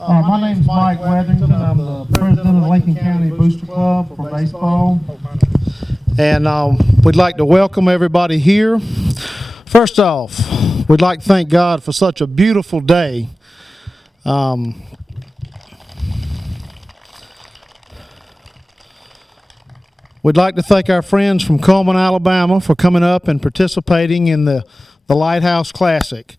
My name is Mike Weatherington. I'm the president of the Lincoln County Booster Club for baseball. And we'd like to welcome everybody here. First off, we'd like to thank God for such a beautiful day. We'd like to thank our friends from Coleman, Alabama for coming up and participating in the Lighthouse Classic.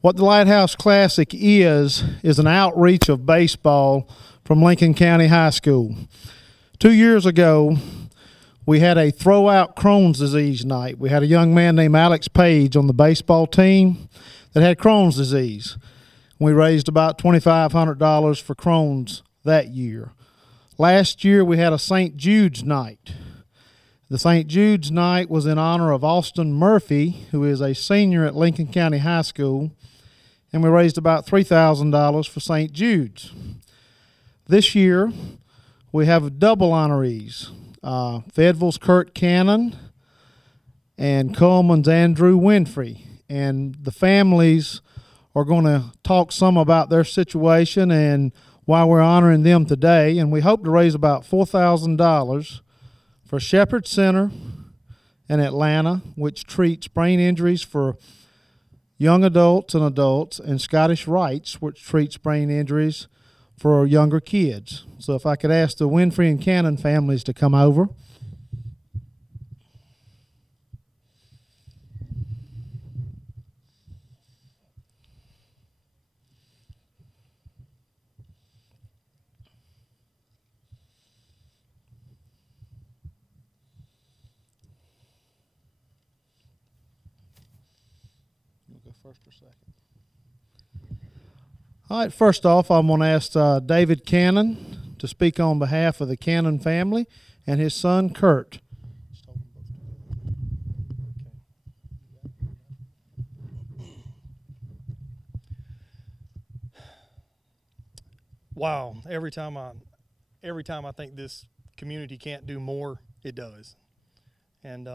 What the Lighthouse Classic is an outreach of baseball from Lincoln County High School. 2 years ago, we had a throw-out Crohn's disease night. We had a young man named Alex Page on the baseball team that had Crohn's disease. We raised about $2,500 for Crohn's that year. Last year, we had a St. Jude's night. The St. Jude's night was in honor of Austin Murphy, who is a senior at Lincoln County High School, and we raised about $3,000 for St. Jude's. This year, we have double honorees. Fayetteville's Kurt Cannon and Coleman's Andrew Winfrey. And the families are going to talk some about their situation and why we're honoring them today. And we hope to raise about $4,000 for Shepherd Center in Atlanta, which treats brain injuries for young adults, and Scottish Rights, which treats brain injuries for younger kids. So if I could ask the Winfrey and Cannon families to come over. First or second? All right, first off, I'm going to ask David Cannon to speak on behalf of the Cannon family and his son, Kurt. Wow, every time I think this community can't do more, it does. And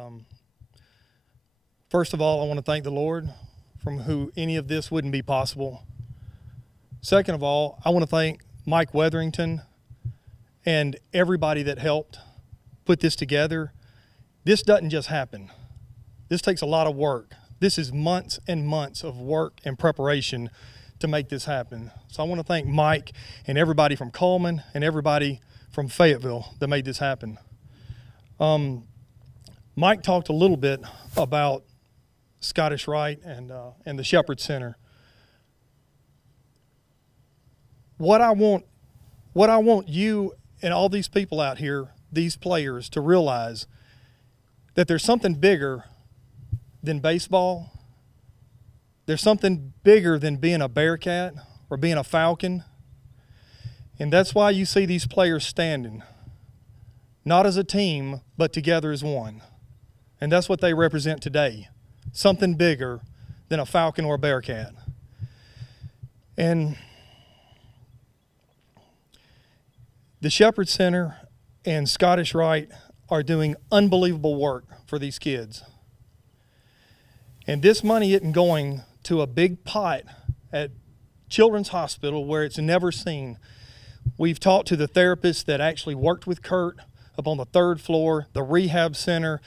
first of all, I want to thank the Lord, from who any of this wouldn't be possible. Second of all, I want to thank Mike Weatherington and everybody that helped put this together. This doesn't just happen. This takes a lot of work. This is months and months of work and preparation to make this happen. So I want to thank Mike and everybody from Coleman and everybody from Fayetteville that made this happen. Mike talked a little bit about Scottish Rite and the Shepherd Center. What I want you and all these people out here, these players, to realize that there's something bigger than baseball. There's something bigger than being a Bearcat or being a Falcon. And that's why you see these players standing, not as a team, but together as one. And that's what they represent today. Something bigger than a Falcon or a Bearcat. And the Shepherd Center and Scottish Rite are doing unbelievable work for these kids. And this money isn't going to a big pot at Children's Hospital where it's never seen. We've talked to the therapist that actually worked with Kurt up on the 3rd floor, the rehab center.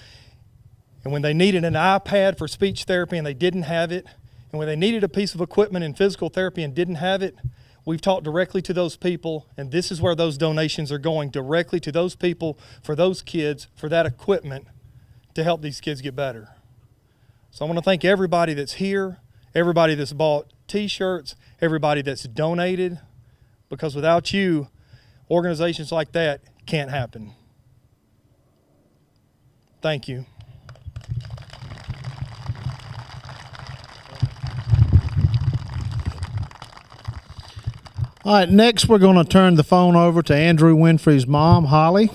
And when they needed an iPad for speech therapy and they didn't have it, and when they needed a piece of equipment in physical therapy and didn't have it, we've talked directly to those people, and this is where those donations are going, directly to those people, for those kids, for that equipment to help these kids get better. So I want to thank everybody that's here, everybody that's bought T-shirts, everybody that's donated, because without you, organizations like that can't happen. Thank you. All right, next we're going to turn the phone over to Andrew Winfrey's mom, Holly.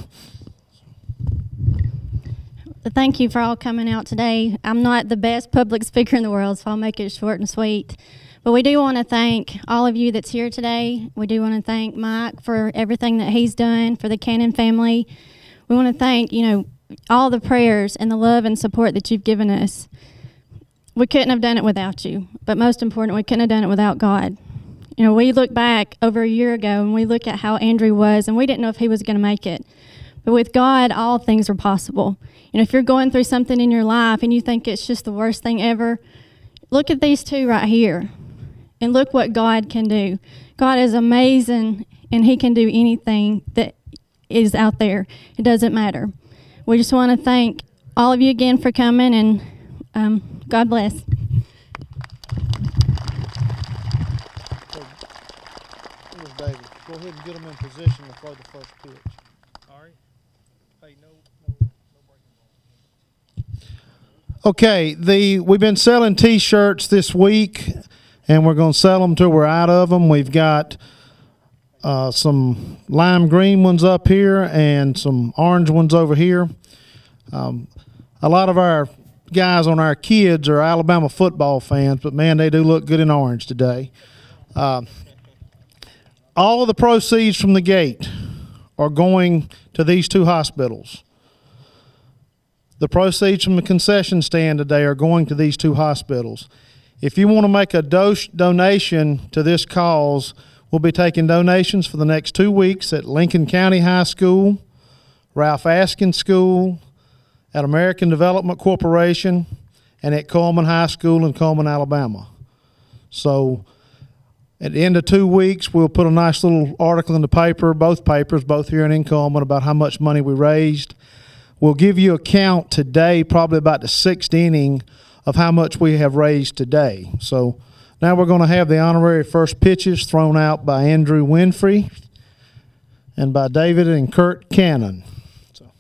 Thank you for all coming out today. I'm not the best public speaker in the world, so I'll make it short and sweet. But we do want to thank all of you that's here today. We do want to thank Mike for everything that he's done for the Cannon family. We want to thank, all the prayers and the love and support that you've given us. We couldn't have done it without you, but most important, we couldn't have done it without God. You know, we look back over a year ago and we look at how Andrew was, and we didn't know if he was going to make it. But with God, all things are possible. You know, if you're going through something in your life and you think it's just the worst thing ever, look at these two right here and look what God can do. God is amazing, and he can do anything that is out there. It doesn't matter. We just want to thank all of you again for coming, and God bless. Here's David. Go ahead and get them in position to throw the first pitch. All right. Hey, no breaking ball. Okay, we've been selling T-shirts this week, and we're going to sell them till we're out of them. We've got some lime green ones up here and some orange ones over here. A lot of our guys on our kids are Alabama football fans, but man, they do look good in orange today. All of the proceeds from the gate are going to these two hospitals. The proceeds from the concession stand today are going to these two hospitals. If you want to make a donation to this cause, we'll be taking donations for the next 2 weeks at Lincoln County High School, Ralph Askin School, at American Development Corporation, and at Coleman High School in Coleman, Alabama. So at the end of 2 weeks, we'll put a nice little article in the paper, both papers, both here and in Coleman, about how much money we raised. We'll give you a count today, probably about the 6th inning, of how much we have raised today. So now we're going to have the honorary first pitches thrown out by Andrew Winfrey and by David and Kurt Cannon. So.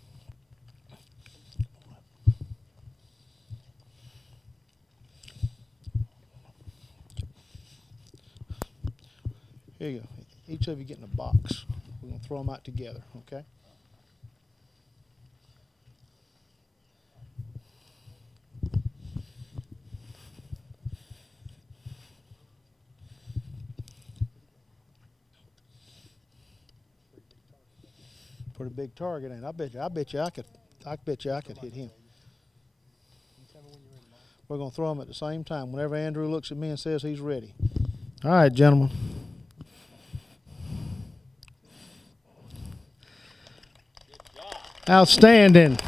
Here you go. Each of you get in a box. We're going to throw them out together, okay? Pretty big target, ain't it? I bet you I could hit him. We're gonna throw him at the same time. Whenever Andrew looks at me and says he's ready. All right, gentlemen. Outstanding.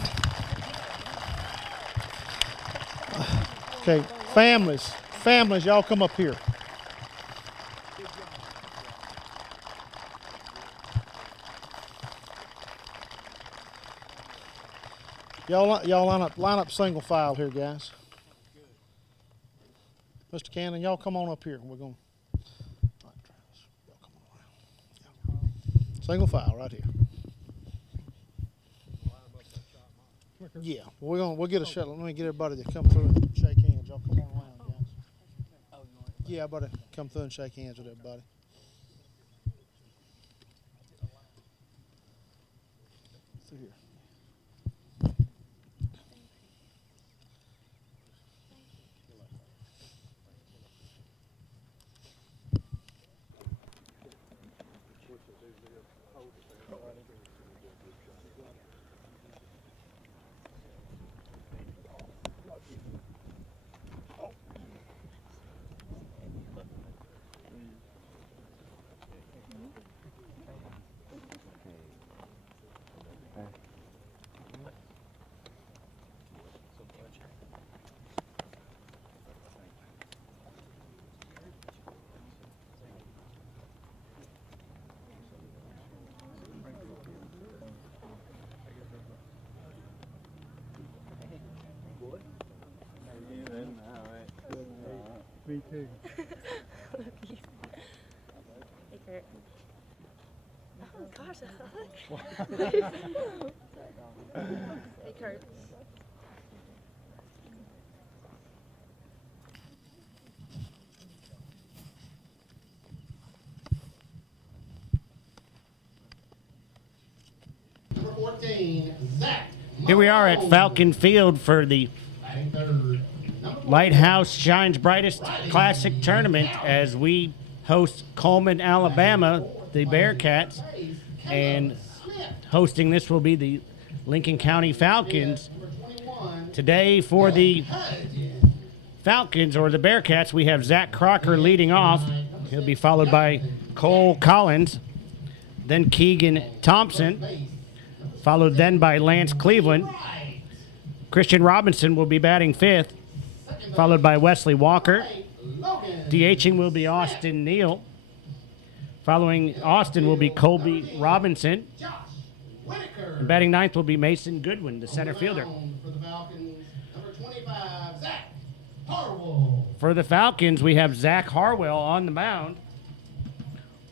Okay, families, y'all come up here. Y'all line up single file here, guys. Mr. Cannon, y'all come on up here. We're going. All right, Travis, y'all come on around. Yeah. Single file right here. Yeah, we'll get a shot. Let me get everybody to come through and shake hands. Y'all come on around, guys. Yeah, everybody come through and shake hands with everybody. Through here. Me too. Hey, Kurt. Oh, gosh, a hug. Hey, Kurt. Number 14, Zach. Here we are at Falcon Field for the Lighthouse Shines Brightest Classic Tournament as we host Coleman, Alabama, the Bearcats, and hosting this will be the Lincoln County Falcons. Today for the Falcons, or the Bearcats, we have Zach Crocker leading off. He'll be followed by Cole Collins, then Keegan Thompson, followed then by Lance Cleveland. Christian Robinson will be batting fifth, followed by Wesley Walker. DHing will be Austin Neal. Following Austin will be Colby Robinson. And batting ninth will be Mason Goodwin, the center fielder. For the Falcons, number 25, Zach Harwell. For the Falcons, we have Zach Harwell on the mound.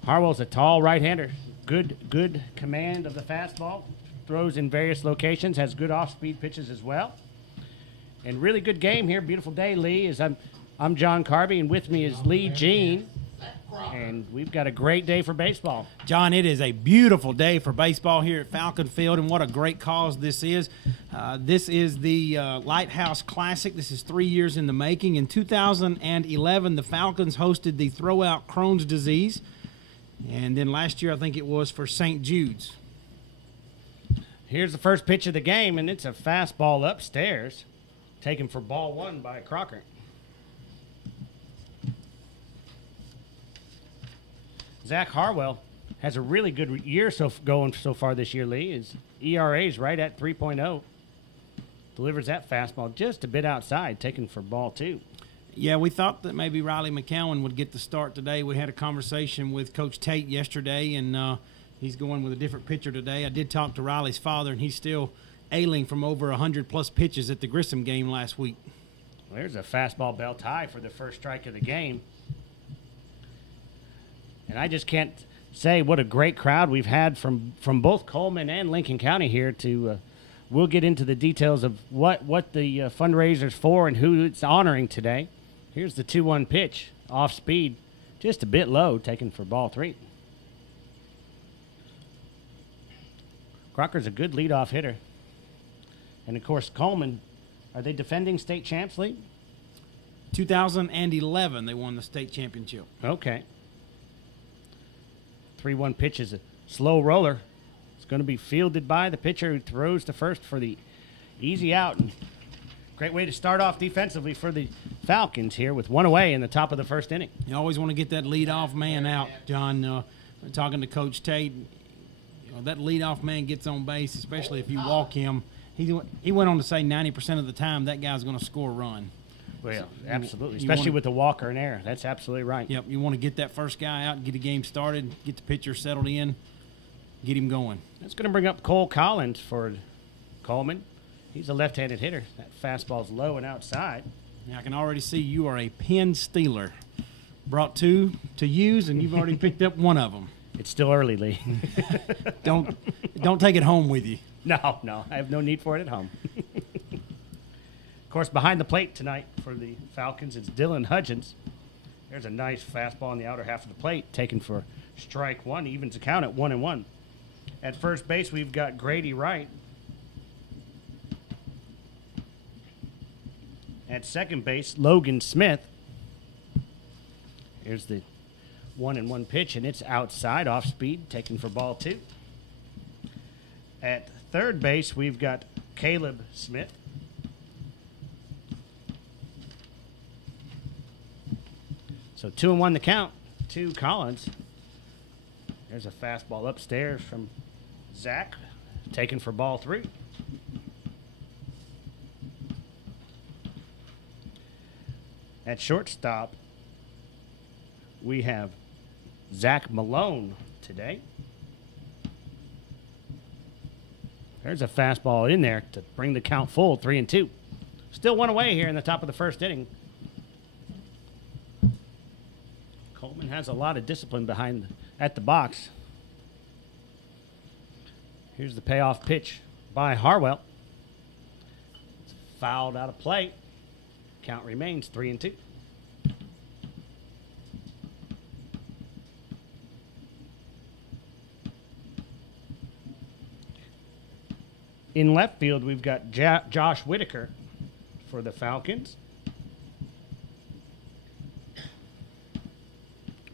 Harwell's a tall right-hander. Good command of the fastball. Throws in various locations, has good off-speed pitches as well. And really good game here. Beautiful day, Lee. I'm John Carby, and with me is Lee Jean. And we've got a great day for baseball. John, it is a beautiful day for baseball here at Falcon Field, and what a great cause this is. This is the Lighthouse Classic. This is 3 years in the making. In 2011, the Falcons hosted the Throwout Crohn's disease, and then last year I think it was for St. Jude's. Here's the first pitch of the game, and it's a fastball upstairs, taken for ball one by Crocker. Zach Harwell has a really good year going so far this year, Lee. His ERA is right at 3.0. Delivers that fastball just a bit outside, taken for ball two. Yeah, we thought that maybe Riley McCowan would get the start today. We had a conversation with Coach Tate yesterday, and he's going with a different pitcher today. I did talk to Riley's father, and he's still ailing from over 100-plus pitches at the Grissom game last week. Well, there's a fastball belt high for the first strike of the game. And I just can't say what a great crowd we've had from both Coleman and Lincoln County here to we'll get into the details of what the fundraiser's for and who it's honoring today. Here's the 2-1 pitch, off speed, just a bit low, taken for ball three. Crocker's a good leadoff hitter. And, of course, Coleman, are they defending state champs, Lee? 2011, they won the state championship. Okay. 3-1 pitch is a slow roller. It's going to be fielded by the pitcher who throws to first for the easy out. And great way to start off defensively for the Falcons here with one away in the top of the first inning. You always want to get that leadoff man out, John. Talking to Coach Tate, that leadoff man gets on base, especially if you walk him. He went on to say 90% of the time that guy's going to score a run. Well, absolutely, especially with the walker in air. That's absolutely right. Yep, you want to get that first guy out, get the game started, get the pitcher settled in, get him going. That's going to bring up Cole Collins for Coleman. He's a left-handed hitter. That fastball's low and outside. Now, I can already see you are a pin stealer. Brought two to use, and you've already picked up one of them. It's still early, Lee. Don't take it home with you. No, I have no need for it at home. Of course, behind the plate tonight for the Falcons, it's Dylan Hudgens. There's a nice fastball in the outer half of the plate, taken for strike one. Evens the count at 1-1. At first base, we've got Grady Wright. At second base, Logan Smith. Here's the 1-1 pitch, and it's outside, off speed, taken for ball two. At third base, we've got Caleb Smith. So 2-1 the count to Collins. There's a fastball upstairs from Zach, taken for ball three. At shortstop, we have Zach Malone today. There's a fastball in there to bring the count full, 3-2. Still one away here in the top of the first inning. Coleman has a lot of discipline at the box. Here's the payoff pitch by Harwell. It's fouled out of play. Count remains 3-2. In left field, we've got Josh Whitaker for the Falcons.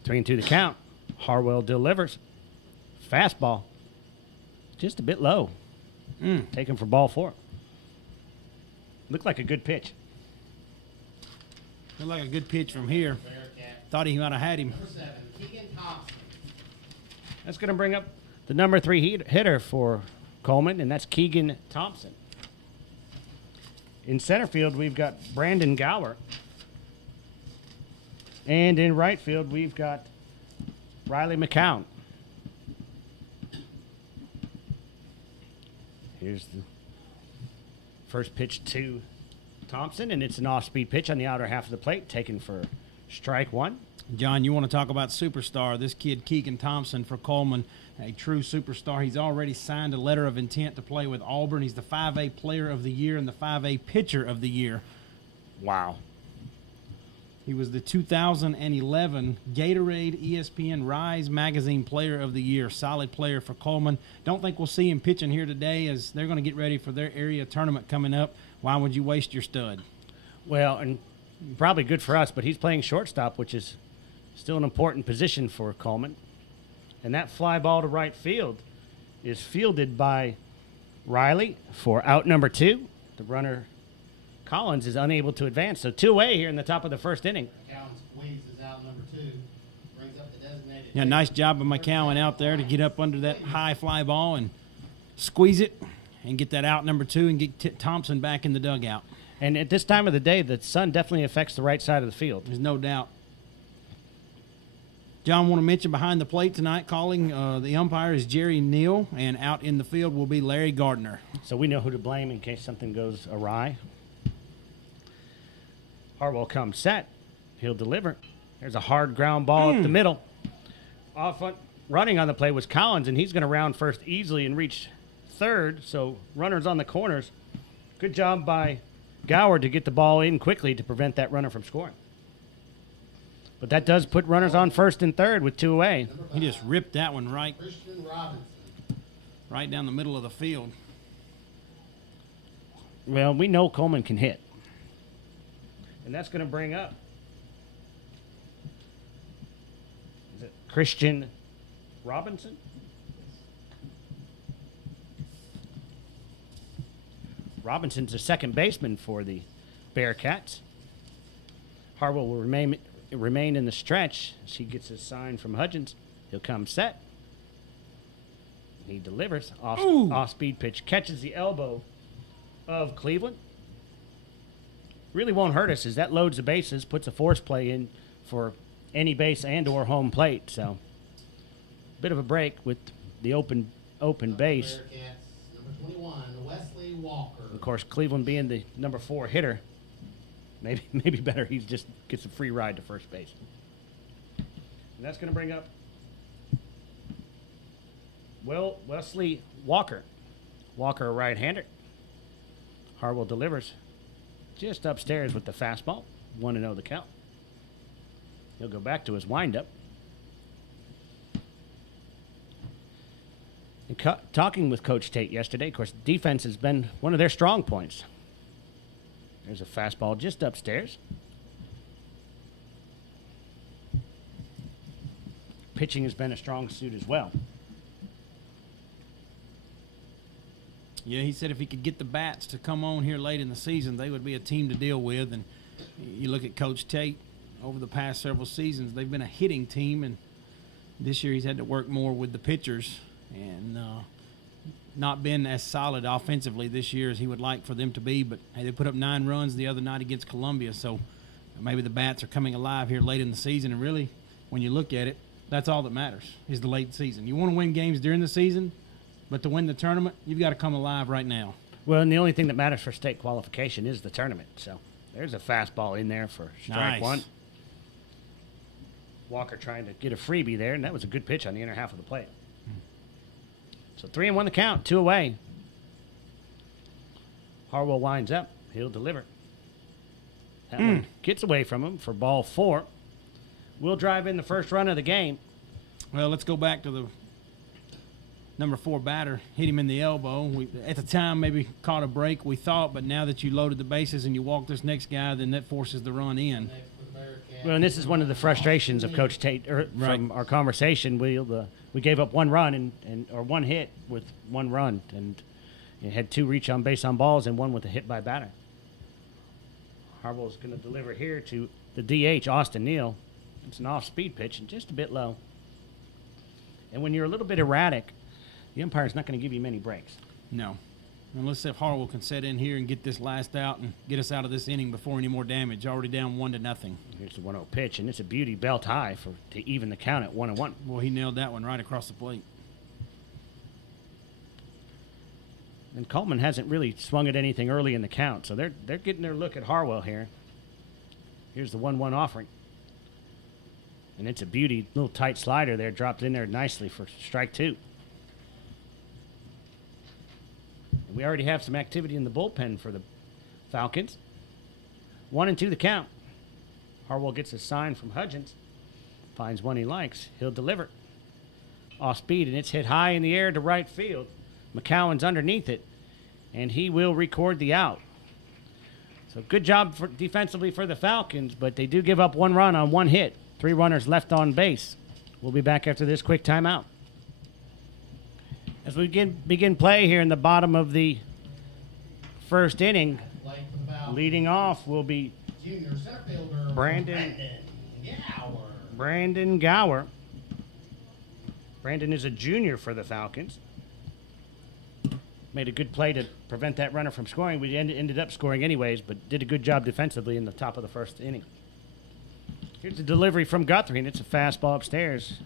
3-2 the count. Harwell delivers. Fastball. Just a bit low. Taken for ball four. Looked like a good pitch. Looked like a good pitch from here. Thought he might have had him. Number 7, Keegan Thompson. That's going to bring up the number 3 hitter for Coleman, and that's Keegan Thompson. In center field, we've got Brandon Gower. And in right field, we've got Riley McCown. Here's the first pitch to Thompson, and it's an off-speed pitch on the outer half of the plate, taken for strike 1. John, you want to talk about superstar. This kid, Keegan Thompson, for Coleman, a true superstar. He's already signed a letter of intent to play with Auburn. He's the 5A Player of the Year and the 5A Pitcher of the Year. Wow. He was the 2011 Gatorade ESPN Rise Magazine Player of the Year. Solid player for Coleman. Don't think we'll see him pitching here today as they're going to get ready for their area tournament coming up. Why would you waste your stud? Well, and probably good for us, but he's playing shortstop, which is still an important position for Coleman. And that fly ball to right field is fielded by Riley for out number 2. The runner Collins is unable to advance. So 2-away here in the top of the first inning. McCown squeezes out number 2. Brings up the designated. Yeah, nice job of McCowan out there to get up under that high fly ball and squeeze it and get that out number 2 and get Thompson back in the dugout. And at this time of the day, the sun definitely affects the right side of the field. There's no doubt. John, want to mention behind the plate tonight, calling the umpire is Jerry Neal, and out in the field will be Larry Gardner. So we know who to blame in case something goes awry. Harwell comes set. He'll deliver. There's a hard ground ball up the middle. Off running on the play was Collins, and he's going to round first easily and reach third. So runners on the corners. Good job by Gower to get the ball in quickly to prevent that runner from scoring. But that does put runners on first and third with 2 away. He just ripped that one Christian Robinson. right down the middle of the field. Well, we know Coleman can hit. And that's going to bring up, is it Christian Robinson? Robinson's a second baseman for the Bearcats. Harwell will remain in the stretch as he gets his sign from Hudgens. He'll come set. He delivers. Off-speed pitch. Catches the elbow of Cleveland. Really won't hurt us as that loads the bases, puts a force play in for any base and or home plate. So bit of a break with the open base. Bearcats, number 21, Wesley Walker. Of course, Cleveland being the number 4 hitter, maybe better he just gets a free ride to first base. And that's going to bring up Wesley Walker. Walker, a right-hander. Harwell delivers just upstairs with the fastball. 1-0 the count. He'll go back to his windup. And talking with Coach Tate yesterday, of course, defense has been one of their strong points. There's a fastball just upstairs. Pitching has been a strong suit as well. Yeah, he said if he could get the bats to come on here late in the season, they would be a team to deal with. And you look at Coach Tate over the past several seasons, they've been a hitting team, and this year he's had to work more with the pitchers and not been as solid offensively this year as he would like for them to be. But, hey, they put up 9 runs the other night against Columbia, so maybe the bats are coming alive here late in the season. And really, when you look at it, that's all that matters is the late season. You want to win games during the season, but to win the tournament, you've got to come alive right now. Well, and the only thing that matters for state qualification is the tournament. So there's a fastball in there for strike 1. Walker trying to get a freebie there, and that was a good pitch on the inner half of the plate. So 3-1 the count, 2 away. Harwell winds up. He'll deliver. That one gets away from him for ball 4. We'll drive in the first run of the game. Well, let's go back to the number 4 batter. Hit him in the elbow. We, at the time, maybe caught a break, we thought, but now that you loaded the bases and you walk this next guy, then that forces the run in. Well, and this is one of the frustrations of Coach Tate from our conversation. We gave up 1 run or 1 hit with 1 run, and it had 2 reach on base on balls and 1 with a hit by batter. Harwell's going to deliver here to the DH, Austin Neal. It's an off-speed pitch and just a bit low. And when you're a little bit erratic, the umpire's not going to give you many breaks. No. And let's see if Harwell can set in here and get this last out and get us out of this inning before any more damage. Already down 1-0. Here's the 1-0 pitch, and it's a beauty belt high to even the count at 1-1. Well, he nailed that one right across the plate. And Coleman hasn't really swung at anything early in the count, so they're getting their look at Harwell here. Here's the 1-1 offering. And it's a beauty, little tight slider there, dropped in there nicely for strike 2. And we already have some activity in the bullpen for the Falcons. 1-2 the count. Harwell gets a sign from Hudgens. Finds one he likes. He'll deliver. Off speed, and it's hit high in the air to right field. McCowan's underneath it, and he will record the out. So good job defensively for the Falcons, but they do give up 1 run on 1 hit. 3 runners left on base. We'll be back after this quick timeout. As we begin play here in the bottom of the first inning, leading off will be Junior center fielder Brandon Gower. Brandon Gower. Brandon is a junior for the Falcons. Made a good play to prevent that runner from scoring. We ended up scoring anyways, but did a good job defensively in the top of the first inning. Here's the delivery from Guthrie, and it's a fastball upstairs.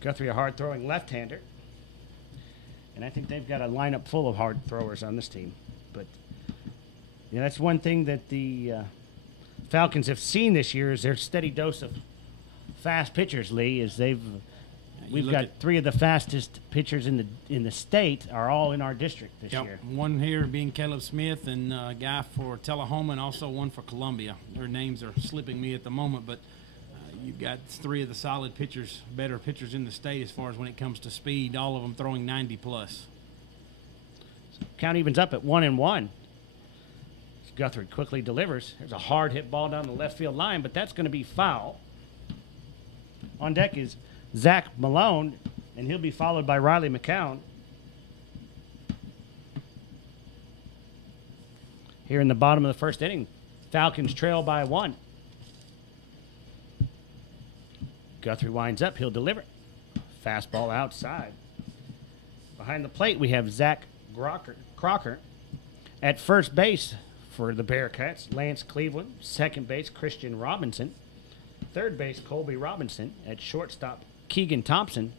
Guthrie, a hard-throwing left-hander. And I think they've got a lineup full of hard throwers on this team. But yeah, that's one thing that the Falcons have seen this year is their steady dose of fast pitchers, Lee, is we've got 3 of the fastest pitchers in the state are all in our district this year. One here being Caleb Smith and a guy for Tullahoma and also one for Columbia. Their names are slipping me at the moment, but you've got 3 of the solid pitchers, better pitchers in the state as far as when it comes to speed, all of them throwing 90+. So count evens up at 1-1. Guthrie quickly delivers. There's a hard hit ball down the left field line, but that's going to be foul. On deck is Zach Malone, and he'll be followed by Riley McCown. Here in the bottom of the first inning, Falcons trail by 1. Guthrie winds up. He'll deliver. Fastball outside. Behind the plate, we have Zach Crocker. At first base for the Bearcats, Lance Cleveland. Second base, Christian Robinson. Third base, Colby Robinson. At shortstop, Keegan Thompson.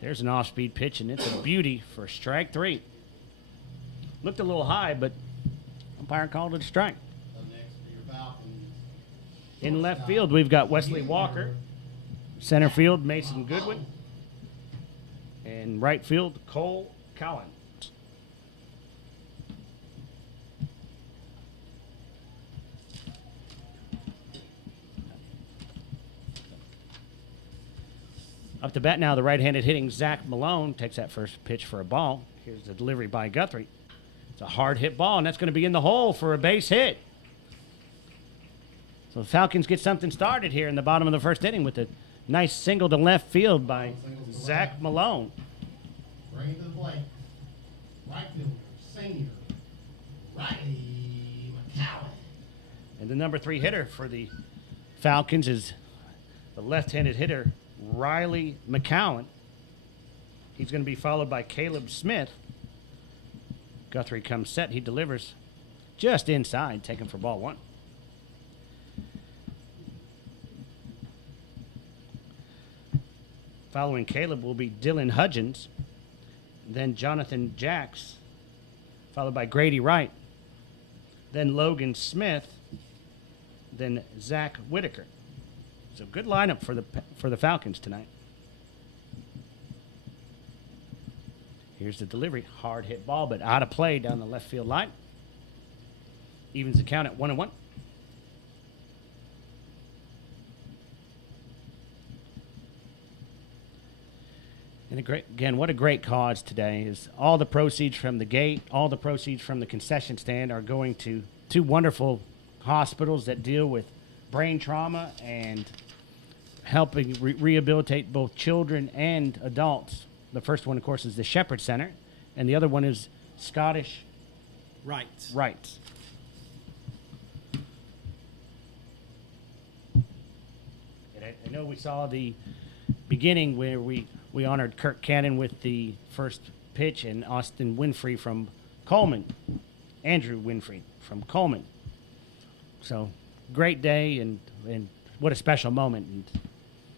There's an off-speed pitch, and it's a beauty for strike 3. Looked a little high, but umpire called it a strike. In left field, we've got Wesley Walker. Center field, Mason Goodwin. And right field, Cole Collins. Up to bat now, the right-handed hitting Zach Malone takes that first pitch for a ball. Here's the delivery by Guthrie. It's a hard hit ball, and that's going to be in the hole for a base hit. So the Falcons get something started here in the bottom of the first inning with a nice single to left field by Zach Malone. Bring to the plate. Right fielder, senior, Riley McCowan. And the number 3 hitter for the Falcons is the left-handed hitter, Riley McCowan. He's going to be followed by Caleb Smith. Guthrie comes set. He delivers just inside, taken for ball 1. Following Caleb will be Dylan Hudgens, then Jonathan Jacks, followed by Grady Wright, then Logan Smith, then Zach Whitaker. So good lineup for the Falcons tonight. Here's the delivery. Hard hit ball, but out of play down the left field line. Evens the count at 1-1. And what a great cause today is all the proceeds from the gate, all the proceeds from the concession stand are going to 2 wonderful hospitals that deal with brain trauma and helping rehabilitate both children and adults. The first one, of course, is the Shepherd Center, and the other one is Scottish Rights. Rights. You know, we saw the beginning where we honored Kirk Cannon with the first pitch and Austin Winfrey from Coleman, Andrew Winfrey from Coleman. So great day and what a special moment. And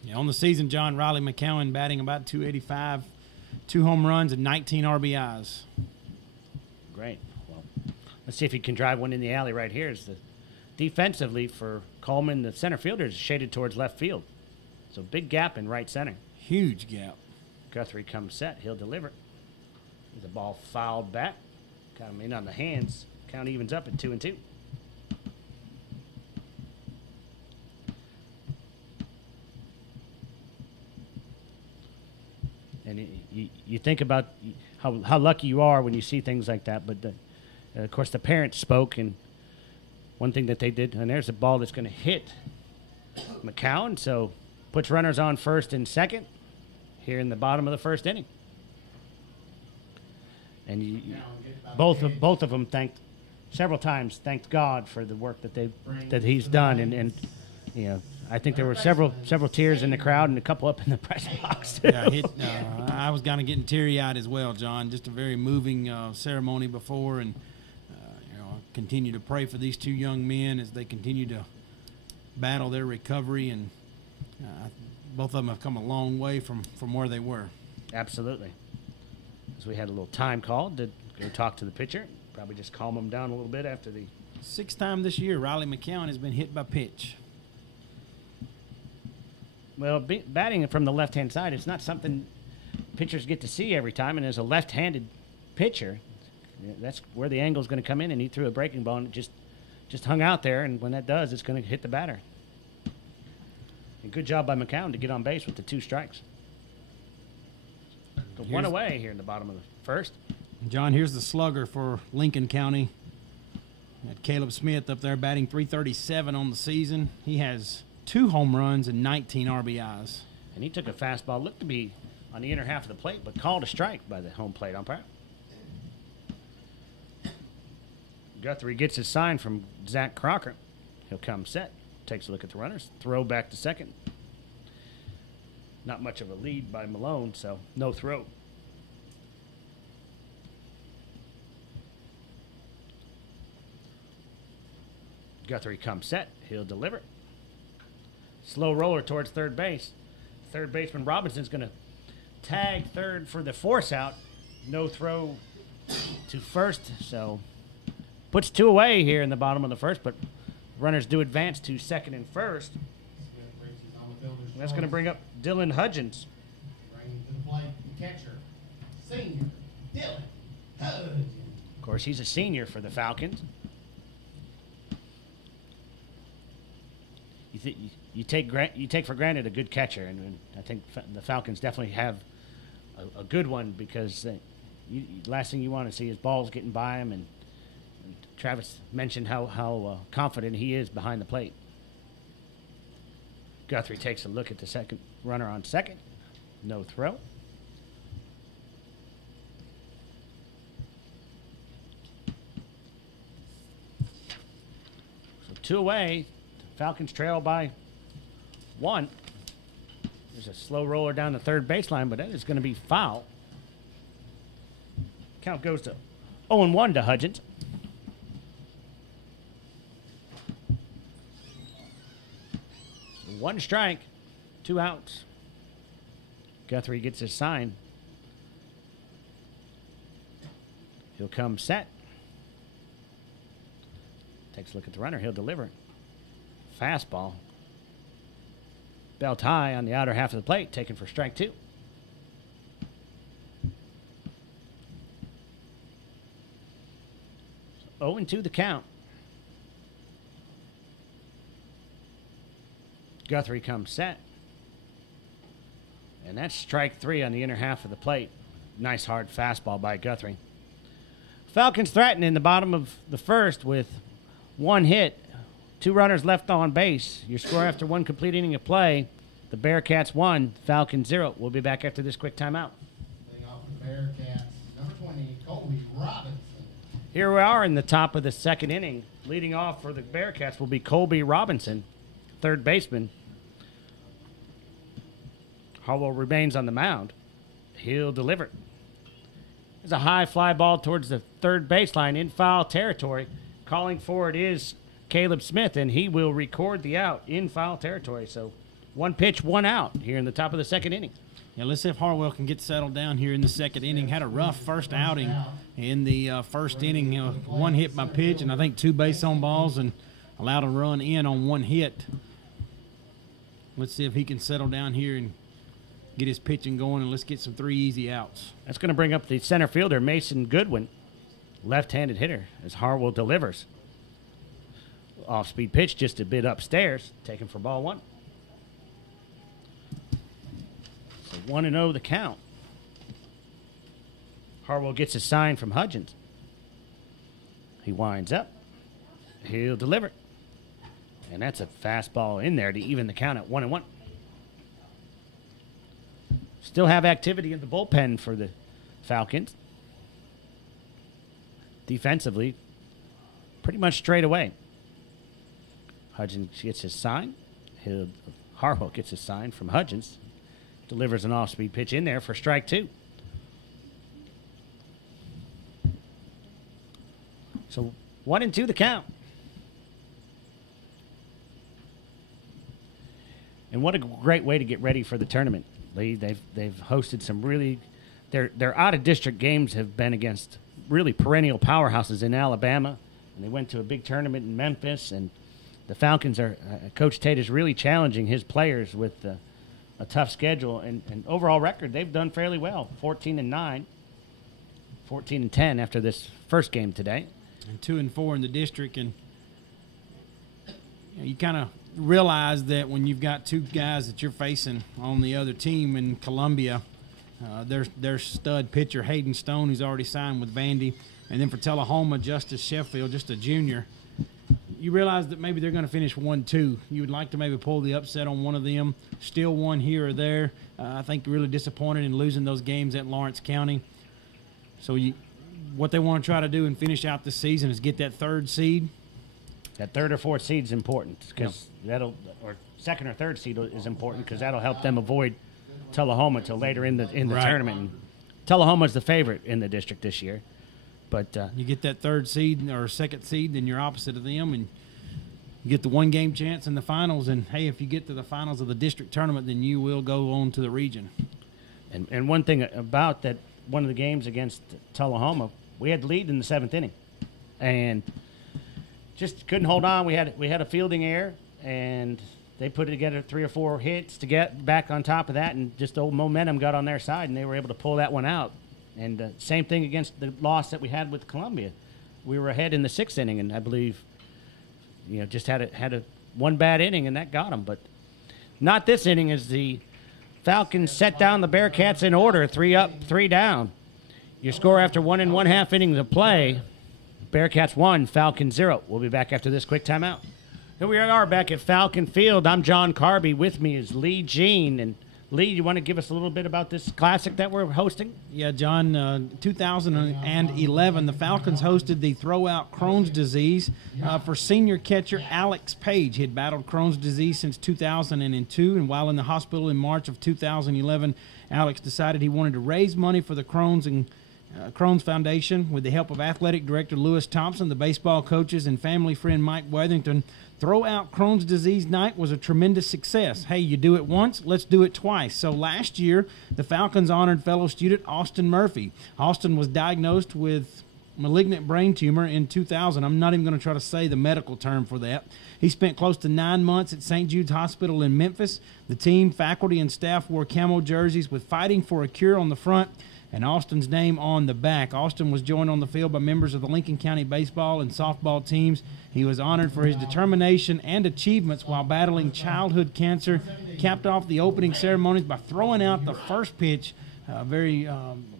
yeah, on the season, John, Riley McCowan batting about 285, 2 home runs and 19 RBIs. Great. Well, let's see if he can drive one in the alley right here. Is the defensively for Coleman, the center fielder is shaded towards left field. So big gap in right center. Huge gap. Guthrie comes set. He'll deliver. The ball fouled back. Got him in on the hands. Count evens up at 2-2. And you think about how lucky you are when you see things like that. But, of course, the parents spoke, and one thing that they did, and there's a ball that's going to hit McCowan, so puts runners on first and second here in the bottom of the first inning. And both of them thanked God for the work that he's done, and you know, I think there were several tears in the crowd and a couple up in the press box. Yeah, I was kind of getting teary-eyed as well, John. Just a very moving ceremony before, and you know, I continue to pray for these two young men as they continue to battle their recovery, and both of them have come a long way from where they were. Absolutely. So we had a little time called to go talk to the pitcher, probably just calm him down a little bit after the 6th time this year Riley McCowan has been hit by pitch. Well, batting from the left-hand side, it's not something pitchers get to see every time, and as a left-handed pitcher, that's where the angle is going to come in, and he threw a breaking ball, and it just hung out there, and when that does, it's going to hit the batter. And good job by McCown to get on base with the 2 strikes. So one away here in the bottom of the first. John, here's the slugger for Lincoln County. Got Caleb Smith up there batting .337 on the season. He has 2 home runs and 19 RBIs. And he took a fastball, looked to be on the inner half of the plate, but called a strike by the home plate umpire. Guthrie gets his sign from Zach Crocker. He'll come set, takes a look at the runners, throw back to second. Not much of a lead by Malone, so no throw. Guthrie comes set, he'll deliver. Slow roller towards third base. Third baseman Robinson's going to tag third for the force out. No throw to first, so puts 2 away here in the bottom of the first, but runners do advance to second and first. And that's going to bring up Dylan Hudgens. Bringing to the plate, the catcher, senior Dylan Hudgens. Of course, he's a senior for the Falcons. You take for granted a good catcher, and I think the Falcons definitely have a good one, because last thing you want to see is balls getting by him, and Travis mentioned how confident he is behind the plate. Guthrie takes a look at the second runner on second. No throw. So 2 away. Falcons trail by 1. There's a slow roller down the third baseline, but that is going to be foul. Count goes to 0-1 to Hudgens. One strike, 2 outs. Guthrie gets his sign. He'll come set. Takes a look at the runner. He'll deliver. Fastball. Belt high on the outer half of the plate, taken for strike 2. So 0-2 the count. Guthrie comes set. And that's strike 3 on the inner half of the plate. Nice hard fastball by Guthrie. Falcons threaten in the bottom of the first with 1 hit. 2 runners left on base. Your score after 1 complete inning of play. The Bearcats 1, Falcons 0. We'll be back after this quick timeout. Leading off the Bearcats, number 20, Colby Robinson. Here we are in the top of the second inning. Leading off for the Bearcats will be Colby Robinson, third baseman. Harwell remains on the mound. He'll deliver. There's a high fly ball towards the third baseline in foul territory. Calling for it is Caleb Smith, and he will record the out in foul territory. So 1 pitch, 1 out here in the top of the second inning. Yeah, let's see if Harwell can get settled down here in the second inning. Had a rough first outing in the first inning. 1 hit by pitch and I think 2 base on balls and allowed a run in on 1 hit. Let's see if he can settle down here and get his pitching going, and let's get some 3 easy outs. That's going to bring up the center fielder, Mason Goodwin, left-handed hitter, as Harwell delivers. Off-speed pitch just a bit upstairs, taken for ball 1. So 1-0 the count. Harwell gets a sign from Hudgens. He winds up. He'll deliver. And that's a fastball in there to even the count at 1-1. Still have activity in the bullpen for the Falcons. Defensively, pretty much straight away. Hudgens gets his sign. Harwell gets his sign from Hudgens. Delivers an off-speed pitch in there for strike 2. So 1-2 the count. And what a great way to get ready for the tournament, Lee. They've hosted some really their out-of-district games have been against really perennial powerhouses in Alabama, and they went to a big tournament in Memphis. And the Falcons are Coach Tate is really challenging his players with a tough schedule and overall record. They've done fairly well, 14-9, 14-10 after this first game today, and 2-4 in the district. And you kind of realize that when you've got 2 guys that you're facing on the other team in Columbia, their stud pitcher Hayden Stone, who's already signed with Vandy, and then for Tullahoma, Justice Sheffield, just a junior. You realize that maybe they're going to finish 1-2. You would like to maybe pull the upset on one of them, still one here or there. I think really disappointed in losing those games at Lawrence County. So what they want to try to do and finish out this season is get that 3rd seed. That 3rd or 4th seed is important because or 2nd or 3rd seed is important because that'll help them avoid Tullahoma till later in the tournament. And Tullahoma's the favorite in the district this year, but you get that 3rd seed or 2nd seed, then you're opposite of them, and you get the 1-game chance in the finals. And hey, if you get to the finals of the district tournament, then you will go on to the region. And one thing about that, one of the games against Tullahoma, we had the lead in the 7th inning, and just couldn't hold on. We had a fielding error, and they put together 3 or 4 hits to get back on top of that, and just the old momentum got on their side, and they were able to pull that one out. And same thing against the loss that we had with Columbia. We were ahead in the 6th inning, and I believe, just had a one bad inning, and that got them. But not this inning, as the Falcons set down the Bearcats in order, 3 up, 3 down. Your score after 1 1/2 innings of play: Bearcats 1, Falcons 0. We'll be back after this quick timeout. Here we are back at Falcon Field. I'm John Carby. With me is Lee Jean. And Lee, you want to give us a little bit about this classic that we're hosting? Yeah, John, 2011, the Falcons hosted the Throwout Crohn's disease for senior catcher Alex Page. He had battled Crohn's disease since 2002, and while in the hospital in March of 2011, Alex decided he wanted to raise money for the Crohn's Foundation. With the help of athletic director Lewis Thompson, the baseball coaches, and family friend Mike Weatherington, Throw Out Crohn's Disease Night was a tremendous success. Hey, you do it once, let's do it twice. So last year, the Falcons honored fellow student Austin Murphy. Austin was diagnosed with malignant brain tumor in 2000. I'm not even going to try to say the medical term for that. He spent close to 9 months at St. Jude's Hospital in Memphis. The team, faculty, and staff wore camo jerseys with "Fighting for a Cure" on the front and Austin's name on the back. Austin was joined on the field by members of the Lincoln County baseball and softball teams. He was honored for his determination and achievements while battling childhood cancer. Capped off the opening ceremonies by throwing out the first pitch. A very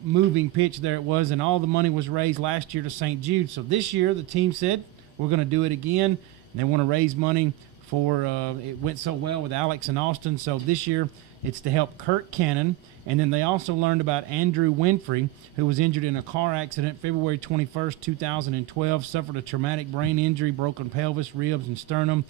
moving pitch there it was, and all the money was raised last year to St. Jude. So this year the team said, we're going to do it again. And they want to raise money for, it went so well with Alex and Austin. So this year it's to help Kurt Cannon. And then they also learned about Andrew Winfrey, who was injured in a car accident February 21st, 2012, suffered a traumatic brain injury, broken pelvis, ribs, and sternum.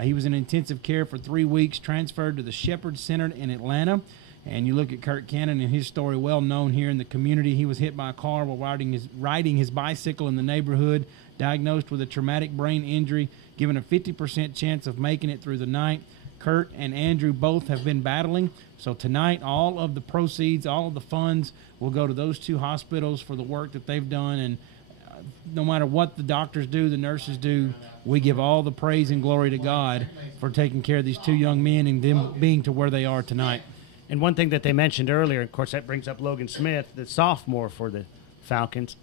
He was in intensive care for 3 weeks, transferred to the Shepherd Center in Atlanta. And you look at Kurt Cannon and his story, well known here in the community. He was hit by a car while riding his bicycle in the neighborhood, diagnosed with a traumatic brain injury, given a 50% chance of making it through the night. Kurt and Andrew both have been battling. So tonight, all of the proceeds, all of the funds will go to those two hospitals for the work that they've done. And no matter what the doctors do, the nurses do, we give all the praise and glory to God for taking care of these two young men and them being to where they are tonight. And one thing that they mentioned earlier, of course, that brings up Logan Smith, the sophomore for the Falcons.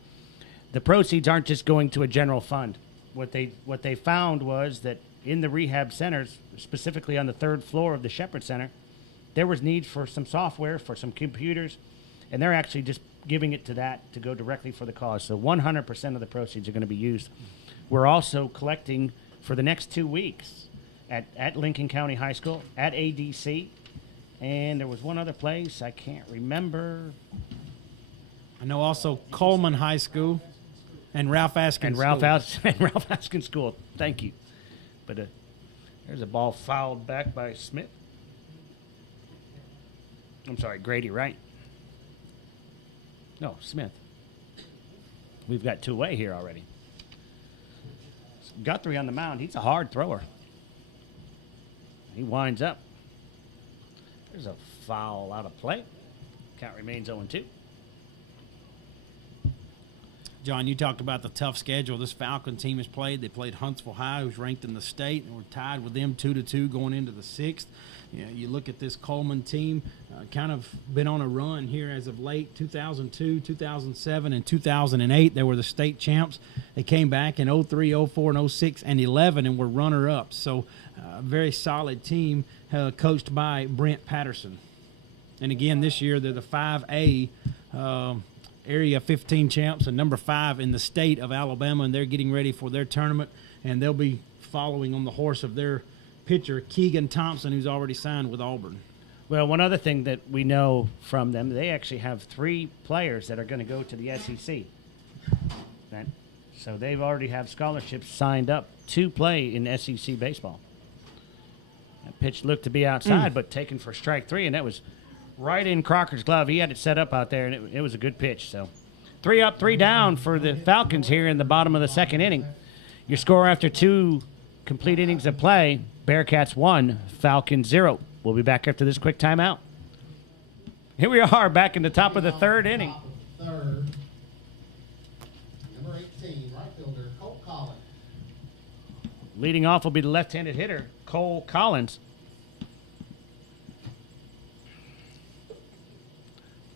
The proceeds aren't just going to a general fund. What they found was that in the rehab centers, specifically on the third floor of the Shepherd Center, there was need for some software, for some computers, and they're actually just giving it to that to go directly for the cause. So 100% of the proceeds are going to be used. We're also collecting for the next 2 weeks at Lincoln County High School, at ADC, and there was one other place I can't remember. I know also Coleman High School and Ralph Askin School. Ralph Askin School. Thank you. But there's a ball fouled back by Smith. I'm sorry, Grady Wright. No, Smith. We've got two away here already. Guthrie on the mound. He's a hard thrower. He winds up. There's a foul out of play. Count remains 0-2. John, you talked about the tough schedule this Falcon team has played. They played Huntsville High, who's ranked in the state, and we're tied with them 2-2 going into the 6th. You look at this Coleman team, kind of been on a run here as of late. 2002, 2007, and 2008, they were the state champs. They came back in 03, 04, and 06, and 11, and were runner-ups. So a very solid team coached by Brent Patterson. And again, this year they're the 5A Area 15 champs and number 5 in the state of Alabama, and they're getting ready for their tournament, and they'll be following on the horse of their pitcher, Keegan Thompson, who's already signed with Auburn. Well, one other thing that we know from them, they actually have 3 players that are going to go to the SEC. So they've already have scholarships signed up to play in SEC baseball. That pitch looked to be outside, but taken for strike 3, and that was right in Crocker's glove. He had it set up out there, and it was a good pitch. So 3 up, 3 down for the Falcons here in the bottom of the 2nd inning. Your score after 2 complete innings of play, Bearcats 1, Falcons 0. We'll be back after this quick timeout. Here we are back in the top of the 3rd inning. Third, number 18, right fielder, Cole Collins. Leading off will be the left-handed hitter, Cole Collins.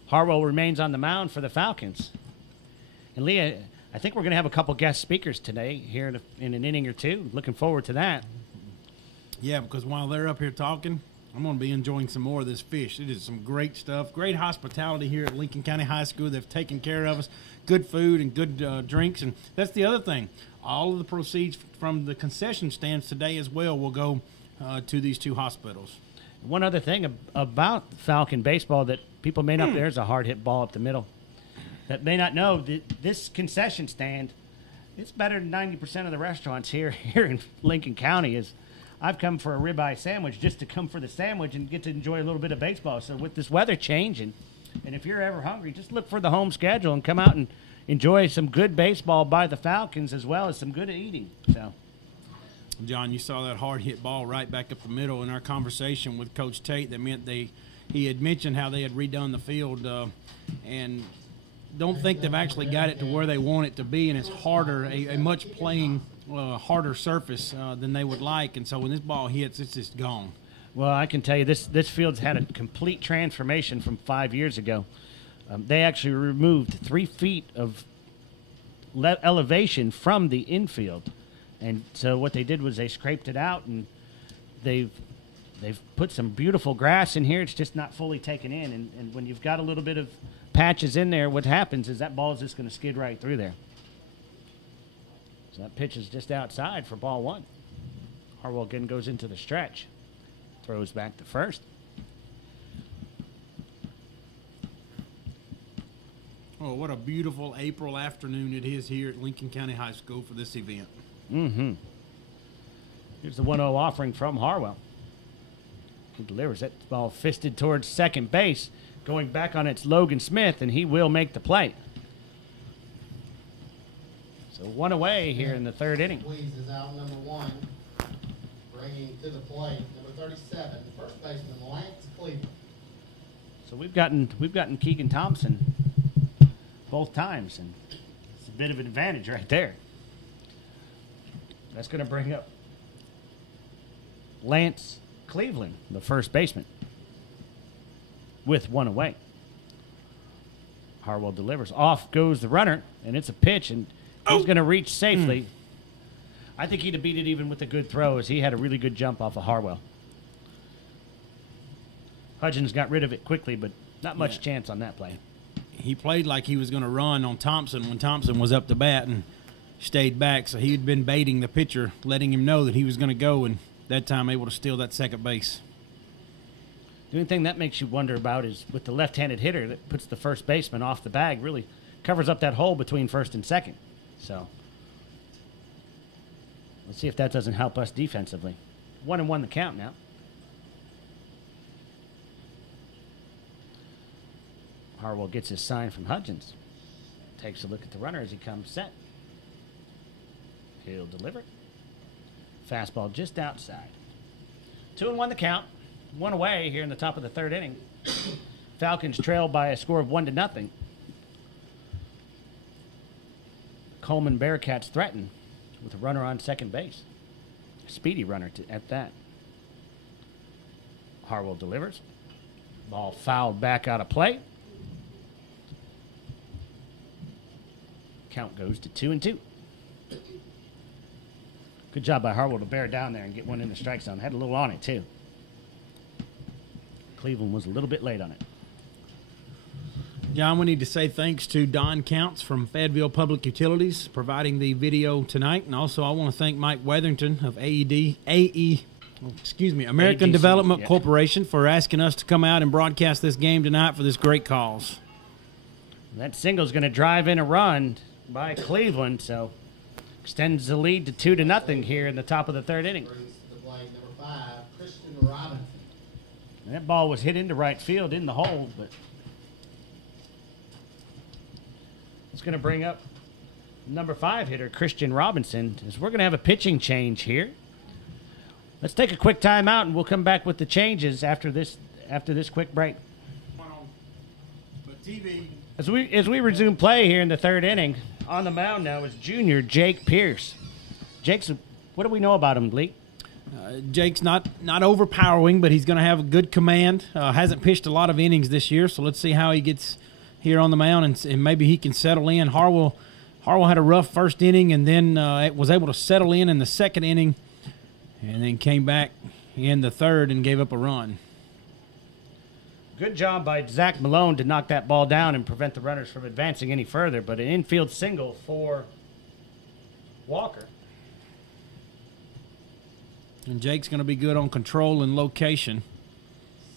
Harwell remains on the mound for the Falcons. And Leah, I think we're going to have a couple guest speakers today here in an inning or two. Looking forward to that. Yeah, because while they're up here talking, I'm going to be enjoying some more of this fish. It is some great stuff, great hospitality here at Lincoln County High School. They've taken care of us, good food and good drinks. And that's the other thing. All of the proceeds from the concession stands today as well will go to these 2 hospitals. One other thing about Falcon baseball that people may not, there's a hard hit ball up the middle, that may not know that this concession stand, it's better than 90% of the restaurants here in Lincoln County. I've come for a ribeye sandwich just to come for the sandwich and get to enjoy a little bit of baseball. So with this weather changing, and if you're ever hungry, just look for the home schedule and come out and enjoy some good baseball by the Falcons as well as some good eating. So. John, you saw that hard hit ball right back up the middle in our conversation with Coach Tate. That meant he had mentioned how they had redone the field and don't think they've actually got it to where they want it to be, and it's harder, a much playing harder surface than they would like. And so when this ball hits, it's just gone. Well, I can tell you this field's had a complete transformation from 5 years ago. They actually removed 3 feet of elevation from the infield. And so what they did was they scraped it out, and they've put some beautiful grass in here. It's just not fully taken in. And when you've got a little bit of patches in there, what happens is that ball's just going to skid right through there. So that pitch is just outside for ball 1. Harwell again goes into the stretch. Throws back to first. Oh, what a beautiful April afternoon it is here at Lincoln County High School for this event. Mm-hmm. Here's the 1-0 offering from Harwell. He delivers that ball fisted towards second base. Going back on its Logan Smith, and he will make the play. So one away here in the third inning. Squeeze is out, number 1. Bringing to the plate, number 37, first baseman Lance Cleveland. So we've gotten Keegan Thompson both times, and it's a bit of an advantage right there. That's going to bring up Lance Cleveland, the first baseman, with one away. Harwell delivers. Off goes the runner, and it's a pitch, and he's going to reach safely. I think he'd have beat it even with a good throw, as he had a really good jump off of Harwell. Hudgens got rid of it quickly, but not much chance on that play. He played like he was going to run on Thompson when Thompson was up to bat and stayed back, so he had been baiting the pitcher, letting him know that he was going to go, and that time able to steal that second base. The only thing that makes you wonder about is with the left-handed hitter that puts the first baseman off the bag, really covers up that hole between first and second. So let's see if that doesn't help us defensively. 1-1 the count now. Harwell gets his sign from Hudgens. Takes a look at the runner as he comes set. He'll deliver. Fastball just outside. 2-1 the count. One away here in the top of the third inning. Falcons trail by a score of 1-0. Coleman Bearcats threaten with a runner on second base. A speedy runner at that. Harwell delivers. Ball fouled back out of play. Count goes to 2-2. Good job by Harwell to bear down there and get one in the strike zone. Had a little on it, too. Cleveland was a little bit late on it. John, we need to say thanks to Don Counts from Fayetteville Public Utilities providing the video tonight. And also I want to thank Mike Weatherington of American ADC, Development yeah. Corporation for asking us to come out and broadcast this game tonight for this great cause. That single's going to drive in a run by Cleveland, so extends the lead to 2-0 here in the top of the third inning. Brings to the plate, number 5, Christian Robinson. And that ball was hit into right field in the hole, but it's going to bring up number 5 hitter, Christian Robinson, as we're going to have a pitching change here. Let's take a quick timeout, and we'll come back with the changes after this quick break. As we resume play here in the third inning, on the mound now is junior Jake Pierce. Jake's, what do we know about him, Lee? Jake's not overpowering, but he's going to have a good command. Hasn't pitched a lot of innings this year, so let's see how he gets here on the mound, and maybe he can settle in. Harwell had a rough first inning, and then was able to settle in the second inning, and then came back in the third and gave up a run. Good job by Zach Malone to knock that ball down and prevent the runners from advancing any further, but an infield single for Walker. And Jake's going to be good on control and location.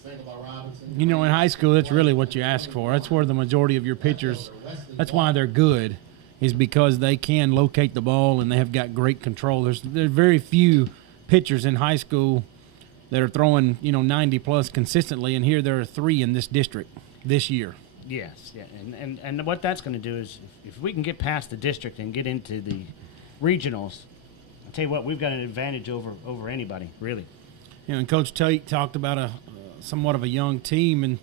Single by Robinson. You know, in high school, that's really what you ask for. That's where the majority of your pitchers, that's why they're good, is because they can locate the ball and they have got great control. There's very few pitchers in high school that are throwing, 90-plus consistently, and here there are 3 in this district this year. Yes, yeah, and what that's going to do is if we can get past the district and get into the regionals, I'll tell you what, we've got an advantage over anybody, really. And Coach Tate talked about somewhat of a young team, and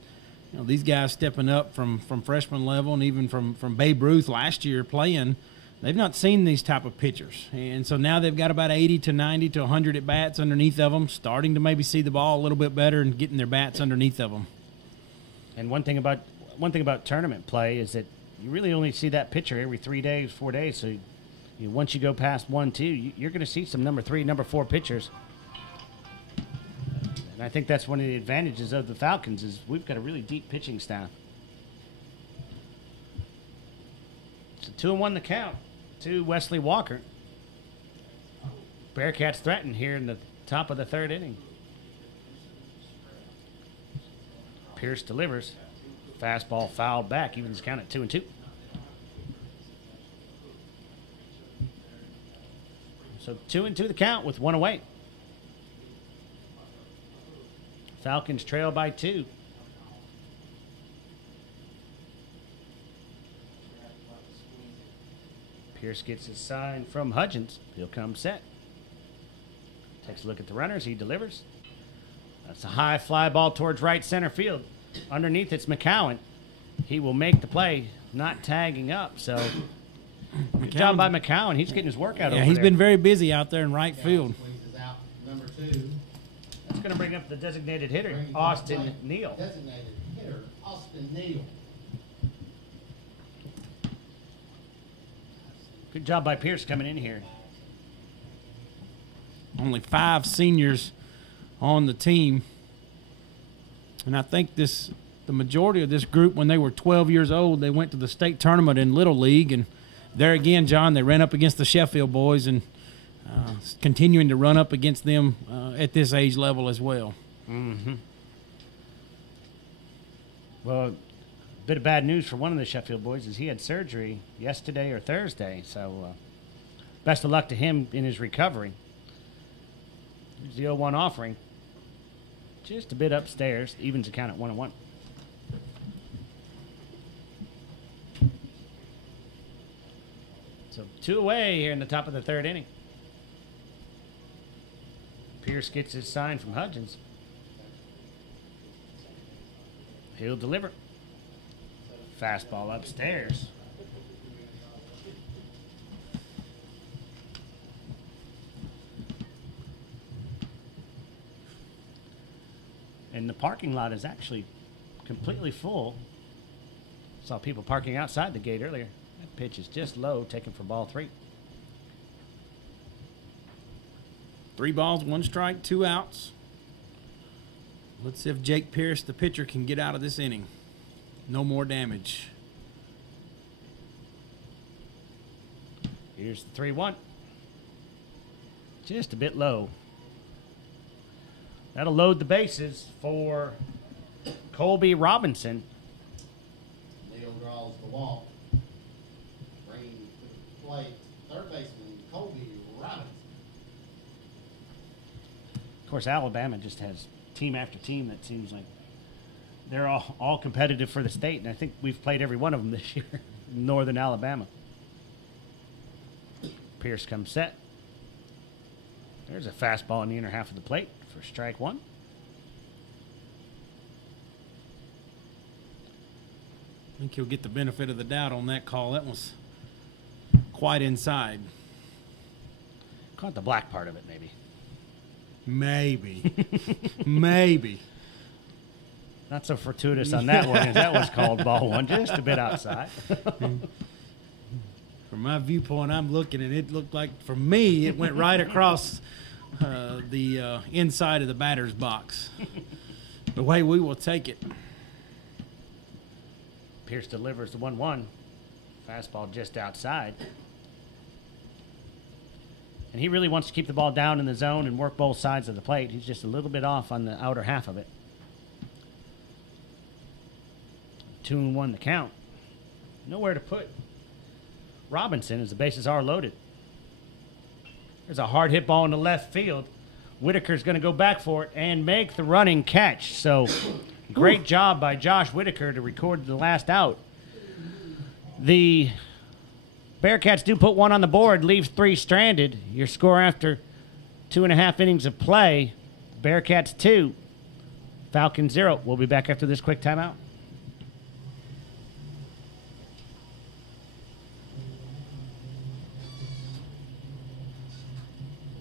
these guys stepping up from freshman level and even from Babe Ruth last year playing. They've not seen these type of pitchers, and so now they've got about 80 to 90 to 100 at bats underneath of them, starting to maybe see the ball a little bit better and getting their bats underneath of them. And one thing about tournament play is that you really only see that pitcher every 3 days, 4 days. So once you go past 1, 2, you're going to see some number 3, number 4 pitchers. And I think that's one of the advantages of the Falcons is we've got a really deep pitching staff. So 2-1 the count to Wesley Walker. Bearcats threaten here in the top of the third inning. Pierce delivers. Fastball fouled back, evens count at 2-2. So 2-2 the count with 1 away. Falcons trail by 2. Pierce gets his sign from Hudgens. He'll come set. Takes a look at the runners. He delivers. That's a high fly ball towards right center field. Underneath it's McCowan. He will make the play, not tagging up. So, good job by McCowan. He's getting his workout over there. Yeah, he's been very busy out there in right field. Squeezes out number 2. That's going to bring up the designated hitter, Austin Neal. Designated hitter, Austin Neal. Good job by Pierce coming in here. Only 5 seniors on the team. And I think the majority of this group, when they were 12 years old, they went to the state tournament in Little League. And there again, John, they ran up against the Sheffield boys and continuing to run up against them at this age level as well. Mm-hmm. Well, a bit of bad news for one of the Sheffield boys is he had surgery yesterday or Thursday. So best of luck to him in his recovery. Here's the 0-1 offering. Just a bit upstairs. Evens the count at 1-1. So 2 away here in the top of the 3rd inning. Pierce gets his sign from Hudgens. He'll deliver. Fastball upstairs. And the parking lot is actually completely full. Saw people parking outside the gate earlier. That pitch is just low, taken for ball 3. 3 balls, 1 strike, 2 outs. Let's see if Jake Pierce, the pitcher, can get out of this inning. No more damage. Here's the 3-1. Just a bit low. That'll load the bases for Colby Robinson. Neal draws the walk. Bringing to the plate, third baseman Colby Robinson. Of course, Alabama just has team after team that seems like they're all competitive for the state, and I think we've played every one of them this year. Northern Alabama. Pierce comes set. There's a fastball in the inner half of the plate for strike 1. I think he'll get the benefit of the doubt on that call. That was quite inside. Caught the black part of it, maybe. Maybe. Maybe. Not so fortuitous on that one, as that was called ball 1, just a bit outside. From my viewpoint, I'm looking, and it looked like, for me, it went right across the inside of the batter's box. The way we will take it. Pierce delivers the 1-1. Fastball just outside. And he really wants to keep the ball down in the zone and work both sides of the plate. He's just a little bit off on the outer half of it. 2-1 the count. Nowhere to put Robinson as the bases are loaded. There's a hard hit ball in the left field. Whitaker's going to go back for it and make the running catch. So great job by Josh Whitaker to record the last out. The Bearcats do put 1 on the board, leaves 3 stranded. Your score after 2.5 innings of play, Bearcats 2, Falcons 0. We'll be back after this quick timeout.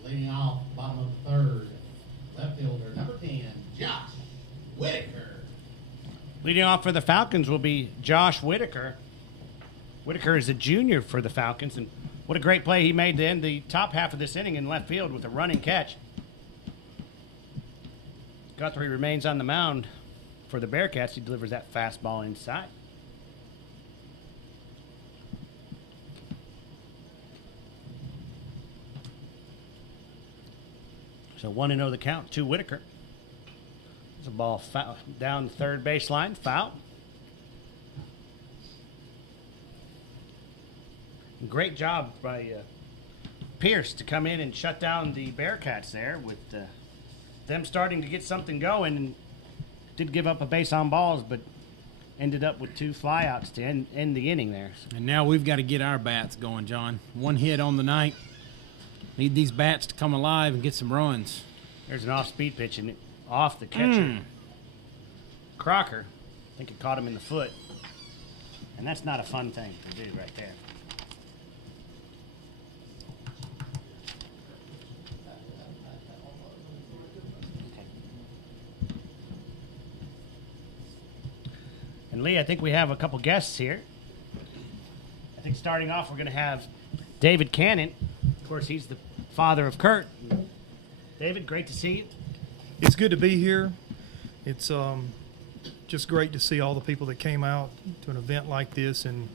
Leading off, bottom of the 3rd, left fielder, number 10, Josh Whitaker. Leading off for the Falcons will be Josh Whitaker. Whitaker is a junior for the Falcons, and what a great play he made to end the top half of this inning in left field with a running catch. Guthrie remains on the mound for the Bearcats. He delivers that fastball inside. So 1-0 the count to Whitaker. There's a ball down the third baseline, foul. Great job by Pierce to come in and shut down the Bearcats there with them starting to get something going. And did give up a base on balls, but ended up with 2 flyouts to end the inning there. And now we've got to get our bats going, John. 1 hit on the night. Need these bats to come alive and get some runs. There's an off-speed pitch and off the catcher. Crocker, I think it caught him in the foot. And that's not a fun thing to do right there. And Lee, I think we have a couple guests here. I think starting off, we're going to have David Cannon. Of course, he's the father of Kurt. David, great to see you. It's good to be here. It's just great to see all the people that came out to an event like this, and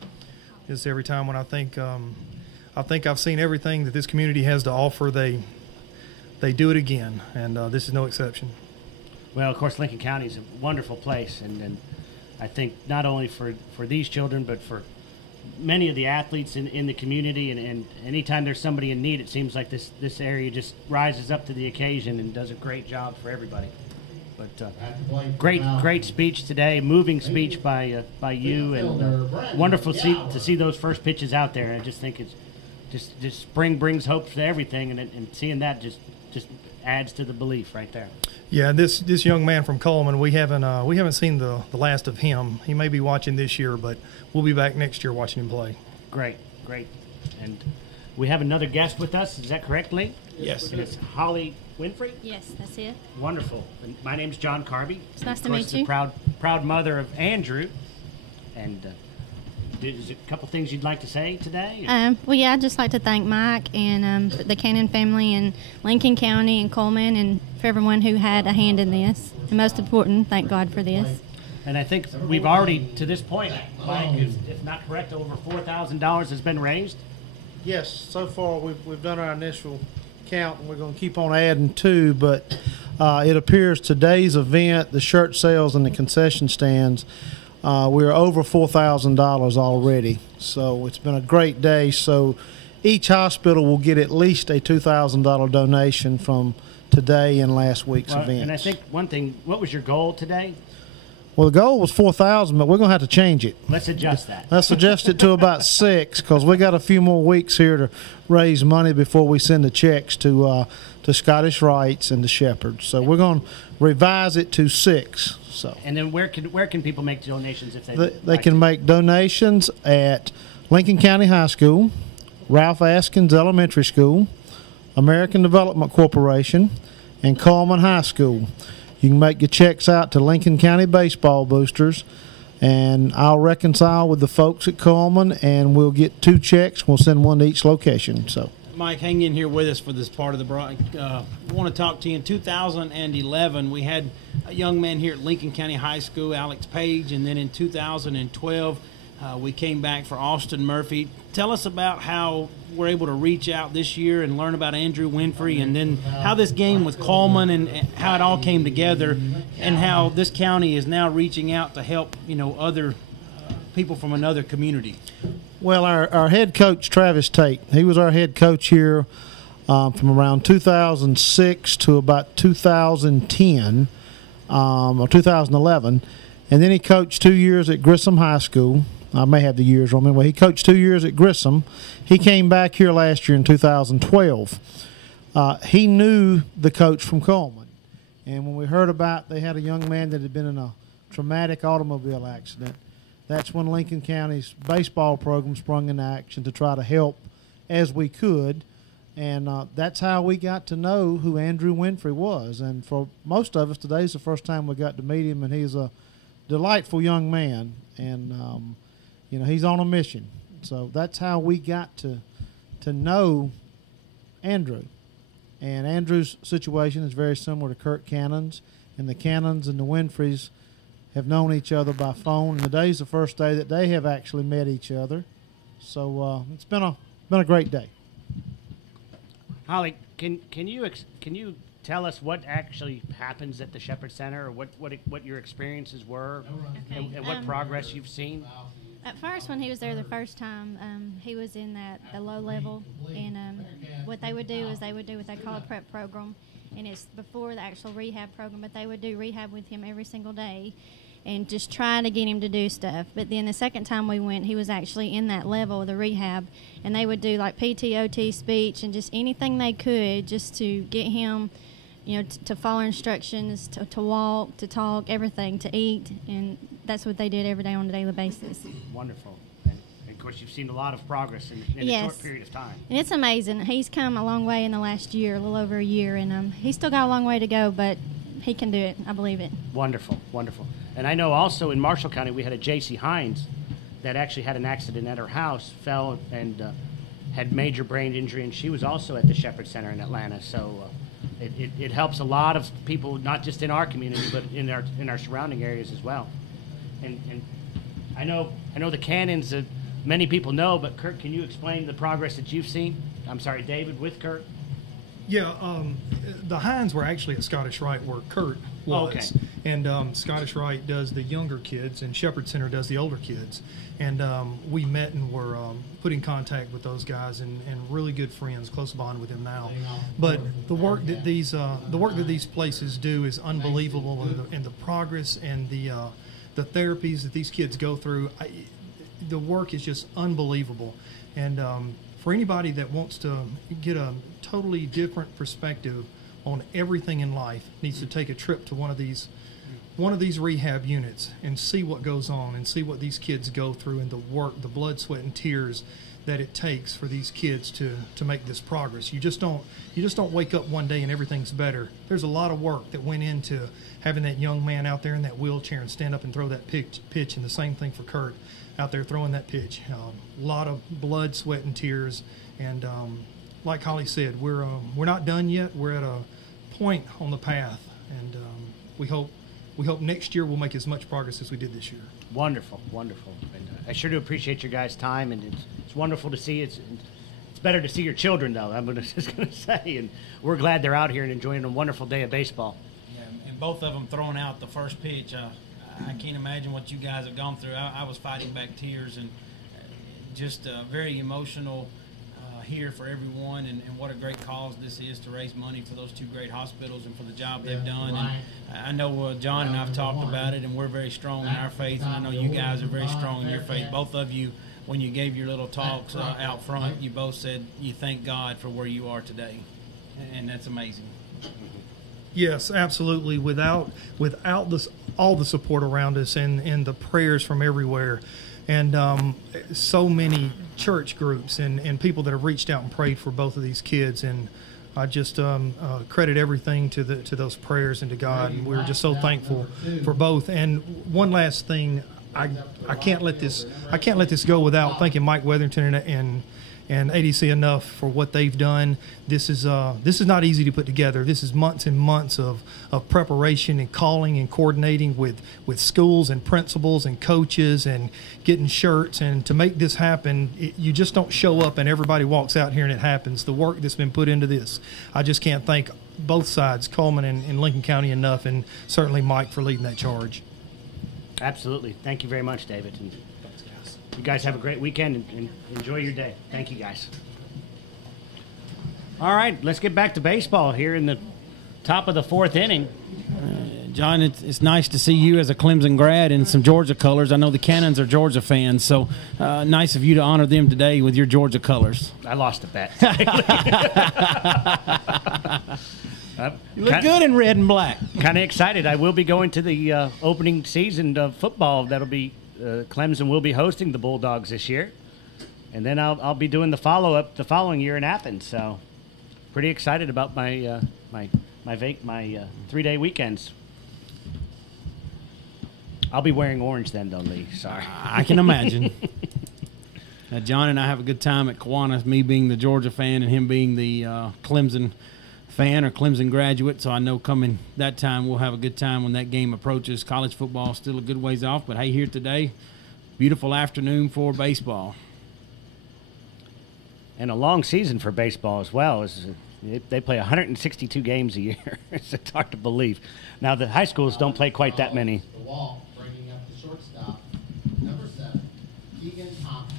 just every time when I think I've seen everything that this community has to offer, they do it again, and this is no exception. Well, of course, Lincoln County is a wonderful place, and I think not only for these children, but for many of the athletes in the community, and anytime there's somebody in need, it seems like this area just rises up to the occasion and does a great job for everybody. But great speech today, moving speech by you, and wonderful to see those first pitches out there. I just think it's just spring brings hope to everything, and seeing that just adds to the belief right there. Yeah, this young man from Coleman, we haven't seen the last of him. He may be watching this year, but we'll be back next year watching him play. Great. And we have another guest with us. Is that correct, Lee? Yes. And it's Holly Winfrey. Yes, that's it. Wonderful. And my name's John Carby. It's nice Of to course, meet you. The proud mother of Andrew. And is there a couple things you'd like to say today? Well, yeah, I'd just like to thank Mike and the Cannon family and Lincoln County and Coleman and for everyone who had a hand in this. And most important, thank God for this. And I think we've already, to this point, Mike, if not correct, over $4,000 has been raised. Yes, so far we've done our initial count, and we're going to keep on adding to, but it appears today's event, the shirt sales and the concession stands, we're over $4,000 already. So it's been a great day. So each hospital will get at least a $2,000 donation from today and last week's events. And I think one thing, what was your goal today? Well, the goal was 4,000, but we're going to have to change it. Let's adjust that. Let's adjust it to about 6, because we got a few more weeks here to raise money before we send the checks to Scottish Rites and to Shepherd. So we're going to revise it to 6. So. And then where can people make donations if they can make donations at Lincoln County High School, Ralph Askins Elementary School, American Development Corporation, and Coleman High School. You can make your checks out to Lincoln County Baseball Boosters, and I'll reconcile with the folks at Coleman, and we'll get 2 checks. We'll send one to each location. So, Mike, hang in here with us for this part of the broadcast. I want to talk to you. In 2011, we had a young man here at Lincoln County High School, Alex Page, and then in 2012, we came back for Austin Murphy. Tell us about how we're able to reach out this year and learn about Andrew Winfrey, and then how this game with Coleman and how it all came together, and how this county is now reaching out to help, other people from another community. Well, our head coach, Travis Tate, he was our head coach here from around 2006 to about 2010 or 2011, and then he coached 2 years at Grissom High School. I may have the years wrong. Anyway, he coached 2 years at Grissom. He came back here last year in 2012. He knew the coach from Coleman. And when we heard about they had a young man that had been in a traumatic automobile accident, that's when Lincoln County's baseball program sprung into action to try to help as we could. And that's how we got to know who Andrew Winfrey was. And for most of us, today's the first time we got to meet him, and he's a delightful young man. And he's on a mission. So that's how we got to know Andrew. And Andrew's situation is very similar to Kurt Cannon's. And the Cannons and the Winfreys have known each other by phone. And today's the first day that they have actually met each other. So it's been a great day. Holly, can you tell us what actually happens at the Shepherd Center, or what your experiences were, and what progress you've seen? At first, when he was there the first time, he was in the low level, and what they would do is they would do what they call a prep program, and it's before the actual rehab program, but they would do rehab with him every single day and just try to get him to do stuff. But then the second time we went, he was actually in that level of the rehab, and they would do like PT, OT, speech, and just anything they could just to get him, to follow instructions, to walk, to talk, everything, to eat, and that's what they did every day on a daily basis. Wonderful. And of course, you've seen a lot of progress in a short period of time. And it's amazing. He's come a long way in the last year, a little over a year, and he's still got a long way to go, but he can do it. I believe it. Wonderful, wonderful. And I know also in Marshall County we had a J.C. Hines that actually had an accident at her house, fell and had major brain injury, and she was also at the Shepherd Center in Atlanta. So it helps a lot of people, not just in our community, but in our surrounding areas as well. And I know the Cannons, many people know, but Kurt, can you explain the progress that you've seen? I'm sorry, David, with Kurt? Yeah, the Hines were actually at Scottish Rite where Kurt was. Okay. And Scottish Rite does the younger kids, and Shepherd Center does the older kids. And we met and were put in contact with those guys, and really good friends, close bond with them now. But the work that these places do is unbelievable, and the progress and the therapies that these kids go through, the work is just unbelievable. And for anybody that wants to get a totally different perspective on everything in life, needs to take a trip to one of these rehab units and see what goes on and see what these kids go through, and the work, the blood, sweat, and tears that it takes for these kids to make this progress. You just don't wake up one day and everything's better. There's a lot of work that went into having that young man out there in that wheelchair and stand up and throw that pitch, and the same thing for Kurt out there throwing that pitch. A lot of blood, sweat, and tears. And like Holly said, we're not done yet. We're at a point on the path, and we hope next year we'll make as much progress as we did this year. Wonderful, wonderful. And I sure do appreciate your guys' time, and it's wonderful to see. It's better to see your children, though, I'm just going to say. And we're glad they're out here and enjoying a wonderful day of baseball. Yeah, and both of them throwing out the first pitch. I can't imagine what you guys have gone through. I was fighting back tears, and just very emotional here for everyone, and what a great cause this is to raise money for those two great hospitals and for the job they've done. And I know John and I have talked about it, and we're very strong in our faith, and I know you guys are very strong in your faith. Both of you, when you gave your little talks out front, you both said you thank God for where you are today, and that's amazing. Yes, absolutely. Without all the support around us and the prayers from everywhere, and so many church groups and people that have reached out and prayed for both of these kids, and I just credit everything to those prayers and to God, and we're just so thankful for both. And one last thing, I can't let this go without thanking Mike Weatherington and ADC enough for what they've done. This is not easy to put together. This is months and months of preparation and calling and coordinating with schools and principals and coaches and getting shirts. And to make this happen, you just don't show up and everybody walks out here and it happens. The work that's been put into this, I just can't thank both sides, Coleman and Lincoln County, enough, and certainly Mike for leading that charge. Absolutely. Thank you very much, David. And you guys have a great weekend and enjoy your day. Thank you, guys. All right, let's get back to baseball here in the top of the fourth inning. John, it's nice to see you as a Clemson grad in some Georgia colors. I know the Cannons are Georgia fans, so nice of you to honor them today with your Georgia colors. I lost a bet. You look good in red and black. Kind of excited. I will be going to the opening season of football. That'll be Clemson will be hosting the Bulldogs this year, and then I'll be doing the follow-up the following year in Athens. So, pretty excited about my 3-day weekends. I'll be wearing orange then, though, Lee. Sorry. I can imagine. John and I have a good time at Kiwanis, me being the Georgia fan and him being the Clemson fan or Clemson graduate. So I know coming that time we'll have a good time when that game approaches. College football is still a good ways off, but hey, here today, beautiful afternoon for baseball. And a long season for baseball as well. They play 162 games a year. It's hard to believe. Now, the high schools don't play quite that many. The wall, bringing up the shortstop, number 7. Keegan Thompson.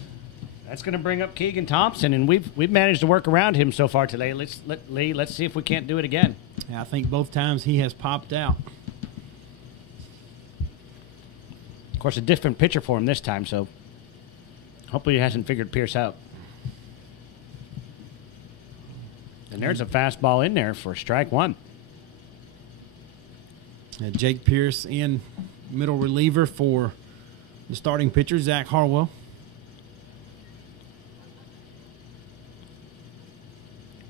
That's going to bring up Keegan Thompson, and we've managed to work around him so far today. Let's see if we can't do it again. Yeah, I think both times he has popped out. Of course, a different pitcher for him this time, so hopefully he hasn't figured Pierce out. And there's a fastball in there for strike one. Jake Pierce in middle reliever for the starting pitcher, Zach Harwell.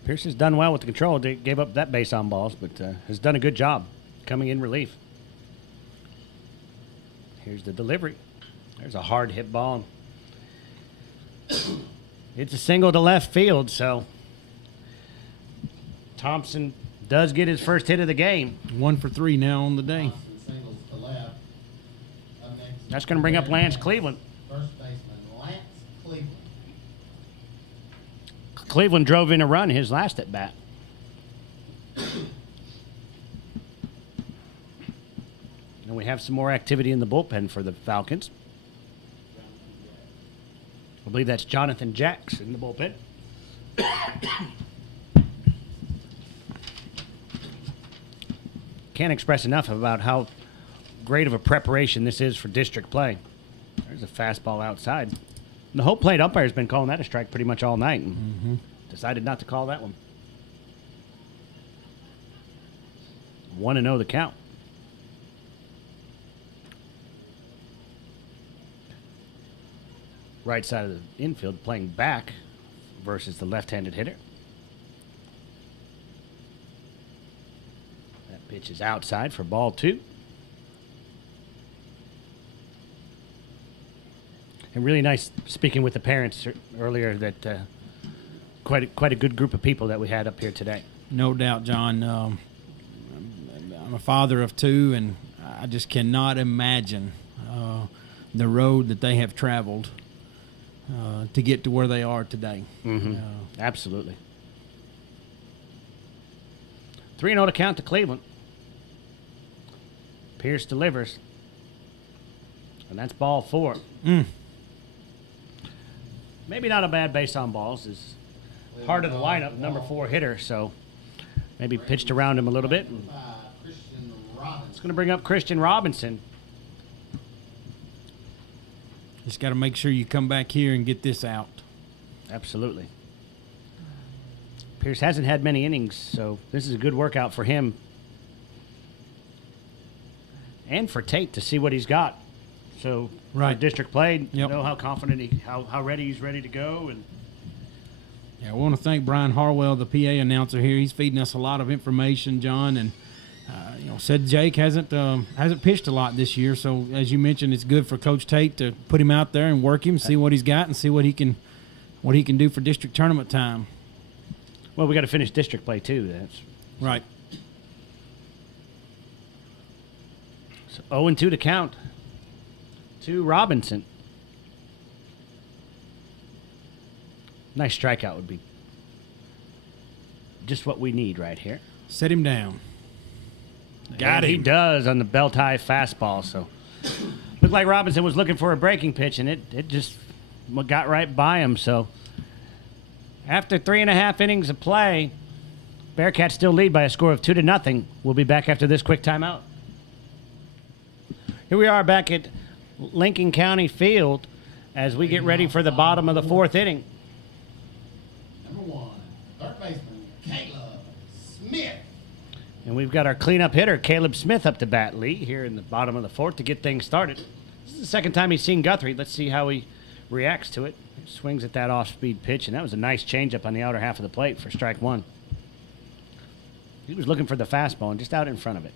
Pierce has done well with the control. They gave up that base on balls, but has done a good job coming in relief. Here's the delivery. There's a hard hit ball. It's a single to left field, so Thompson does get his first hit of the game. 1 for 3 now on the day. Thompson singles to left. Up next, That's going to bring up Lance Cleveland. first baseman Lance Cleveland. Cleveland drove in a run his last at bat. And we have some more activity in the bullpen for the Falcons. I believe that's Jonathan Jacks in the bullpen. Can't express enough about how great of a preparation this is for district play. There's a fastball outside. The whole plate umpire has been calling that a strike pretty much all night and decided not to call that one. 1-0 the count. Right side of the infield playing back versus the left-handed hitter. That pitch is outside for ball 2. And really nice speaking with the parents earlier that quite a good group of people that we had up here today. No doubt, John. I'm a father of 2, and I just cannot imagine the road that they have traveled to get to where they are today. Absolutely. 3-0 to count to Cleveland. Pierce delivers. And that's ball 4. Maybe not a bad base on balls. Is part of the lineup, number 4 hitter, so maybe pitched around him a little bit. Christian Robinson. It's going to bring up Christian Robinson. Just got to make sure you come back here and get this out. Absolutely. Pierce hasn't had many innings, so this is a good workout for him. And for Tate to see what he's got. So, right. District play, Yep. know how confident how ready he's ready to go. And Yeah, I want to thank Brian Harwell, the PA announcer here. He's feeding us a lot of information, John, and said Jake hasn't pitched a lot this year. So as you mentioned, it's good for Coach Tate to put him out there and work him, see what he's got, and see what he can do for district tournament time. Well, we got to finish district play too. That's right. So 0-2 to count to Robinson. Nice strikeout would be just what we need right here. Set him down. Got him. He does on the belt-high fastball. So looked like Robinson was looking for a breaking pitch, and it just got right by him. So after 3.5 innings of play, Bearcats still lead by a score of 2-0. We'll be back after this quick timeout. Here we are back at Lincoln County Field as we get ready for the bottom of the 4th inning. Number 1, third baseman Caleb Smith. And we've got our cleanup hitter, Caleb Smith, up to bat, Lee, here in the bottom of the 4th to get things started. This is the second time he's seen Guthrie. Let's see how he reacts to it. He swings at that off-speed pitch, and that was a nice changeup on the outer half of the plate for strike 1. He was looking for the fastball and just out in front of it.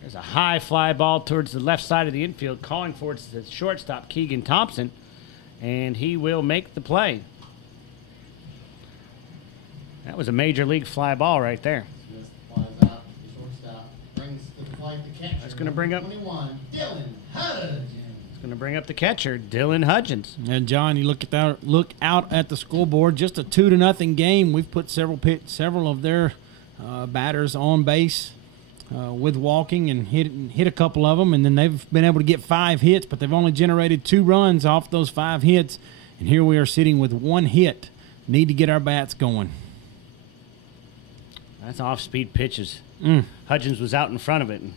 There's a high fly ball towards the left side of the infield, calling for it the shortstop, Keegan Thompson, and he will make the play. That was a major league fly ball right there. Smith flies out, the shortstop brings to the plate the catcher. That's going to bring up 21, Dylan Hudgens. It's going to bring up the catcher, Dylan Hudgens. And John, you look out at the scoreboard. Just a 2-0 game. We've put several of their batters on base. with walking and hit a couple of them, and then they've been able to get 5 hits, but they've only generated 2 runs off those 5 hits, and here we are sitting with 1 hit. Need to get our bats going. That's off-speed pitches. Hudgens was out in front of it, and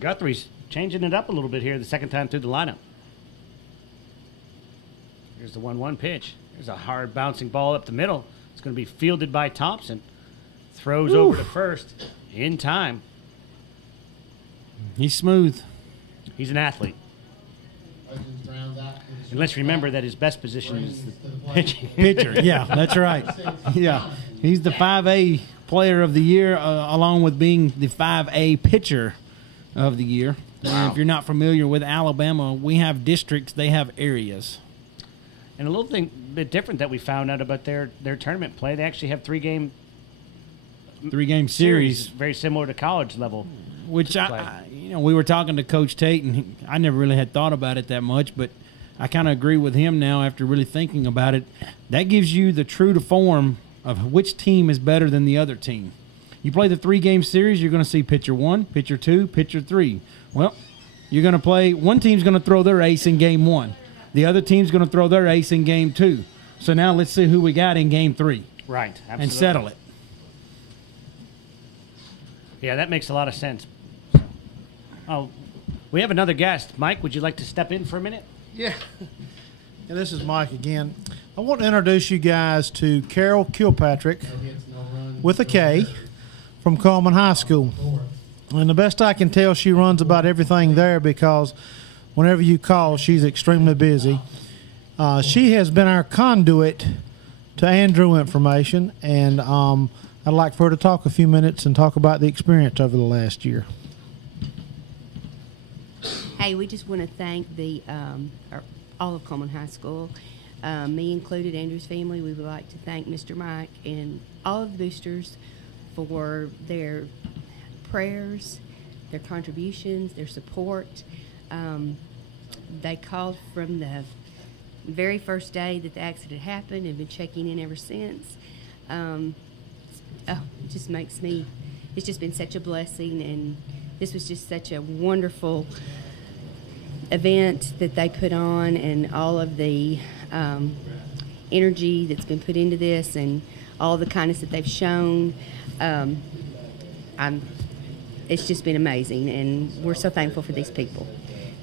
Guthrie's changing it up a little bit here the second time through the lineup. Here's the 1-1 pitch. There's a hard bouncing ball up the middle. It's going to be fielded by Thompson. Throws over to first in time. He's smooth. He's an athlete. And let's remember that his best position is the pitching. Pitcher, yeah, that's right. Yeah, he's the 5A player of the year, along with being the 5A pitcher of the year. Wow. And if you're not familiar with Alabama, we have districts, they have areas. And a little thing bit different that we found out about their tournament play, they actually have 3-game series, very similar to college level. Which we were talking to Coach Tate, and I never really had thought about it that much, but I kind of agree with him now after really thinking about it. That gives you the true to form of which team is better than the other team. You play the 3-game series, you're going to see pitcher 1, pitcher 2, pitcher 3. Well, you're going to play, one team's going to throw their ace in game 1. The other team's going to throw their ace in game 2. So now let's see who we got in game 3. Right, absolutely. And settle it. Yeah, that makes a lot of sense. Oh, we have another guest. Mike, would you like to step in for a minute? Yeah. And this is Mike again. I want to introduce you guys to Carol Kilpatrick with a K from Coleman High School. And the best I can tell, she runs about everything there because whenever you call, she's extremely busy. She has been our conduit to Andrew information, and I'd like for her to talk a few minutes and talk about the experience over the last year. Hey, we just want to thank all of Coleman High School, me included, Andrew's family. We would like to thank Mr. Mike and all of the boosters for their prayers, their contributions, their support. They called from the very first day that the accident happened and been checking in ever since. It just makes me, it's just been such a blessing, and this was just such a wonderful event that they put on, and all of the energy that's been put into this and all the kindness that they've shown. It's just been amazing, and we're so thankful for these people.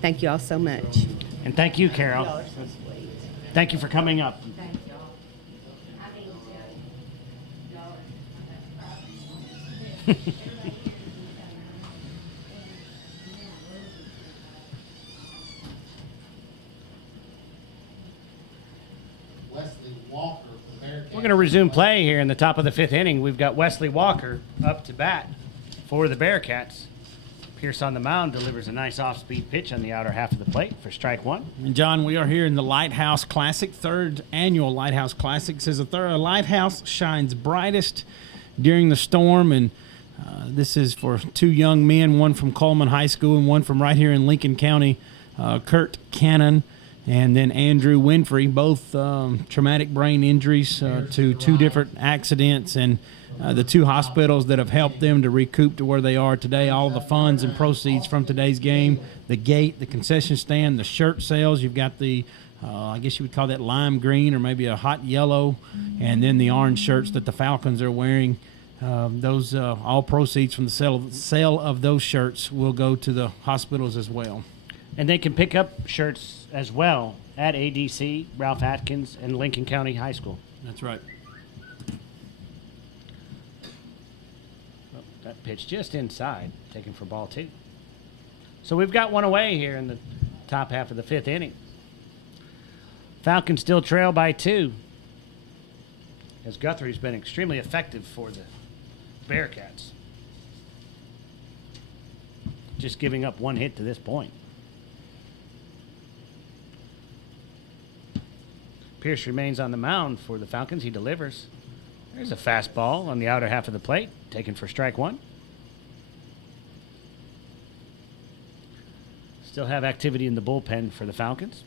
Thank you all so much. And thank you, Carol. Y'all are so sweet. Thank you for coming up. Thank y'all. We're going to resume play here in the top of the 5th inning. We've got Wesley Walker up to bat for the Bearcats. Pierce on the mound delivers a nice off-speed pitch on the outer half of the plate for strike 1. And John, we are here in the Lighthouse Classic, 3rd annual Lighthouse Classic. It says a lighthouse shines brightest during the storm, and this is for 2 young men, one from Coleman High School and one from right here in Lincoln County, Kurt Cannon and then Andrew Winfrey, both traumatic brain injuries to 2 different accidents, and the 2 hospitals that have helped them to recoup to where they are today. All the funds and proceeds from today's game, the gate, the concession stand, the shirt sales. You've got the, I guess you would call that lime green or maybe a hot yellow, and then the orange shirts that the Falcons are wearing. Those all proceeds from the sale of those shirts will go to the hospitals as well. And they can pick up shirts as well at ADC, Ralph Atkins, and Lincoln County High School. That's right. That pitch just inside, taken for ball 2. So we've got one away here in the top half of the 5th inning. Falcons still trail by 2, as Guthrie's been extremely effective for the Bearcats, just giving up 1 hit to this point. Pierce remains on the mound for the Falcons. He delivers. There's a fastball on the outer half of the plate, taken for strike 1. Still have activity in the bullpen for the Falcons.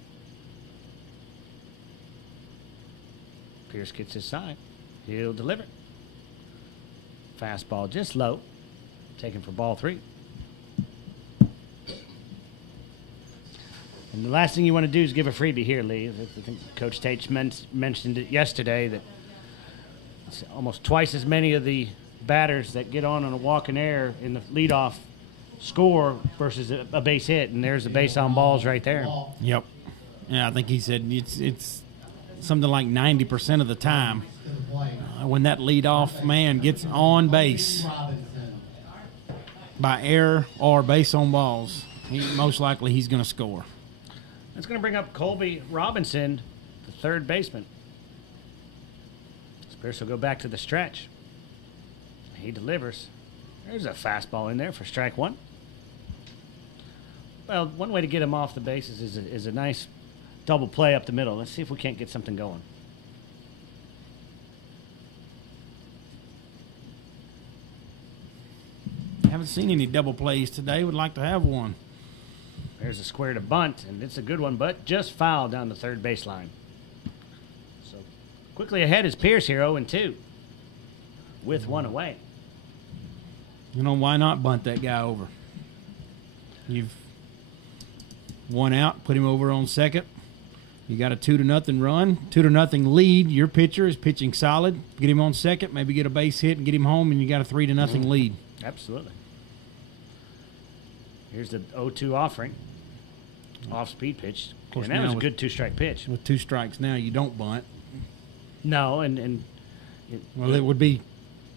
Pierce gets his side. He'll deliver. Fastball just low. taken for ball 3. And the last thing you want to do is give a freebie here, Lee. I think Coach Tate mentioned it yesterday that it's almost twice as many of the batters that get on a walk in air in the leadoff score versus a base hit, and there's a base on balls right there. Yep. Yeah, I think he said it's something like 90% of the time when that leadoff man gets on base by error or base on balls, most likely he's going to score. That's going to bring up Colby Robinson, the third baseman. Spears will go back to the stretch. He delivers. There's a fastball in there for strike 1. Well, one way to get him off the bases is a nice double play up the middle. Let's see if we can't get something going. Haven't seen any double plays today. Would like to have one. There's a square to bunt, and it's a good one, but just fouled down the third baseline. So quickly ahead is Pierce here, 0-2, with 1 away. You know, why not bunt that guy over? You've 1 out, put him over on second. You got a 2-0 run, 2-0 lead. Your pitcher is pitching solid. Get him on second, maybe get a base hit and get him home, and you got a 3-0 lead. Absolutely. Here's the 0-2 offering. Off-speed pitch. And that was a good 2-strike pitch. With 2 strikes now, you don't bunt. No, and it would be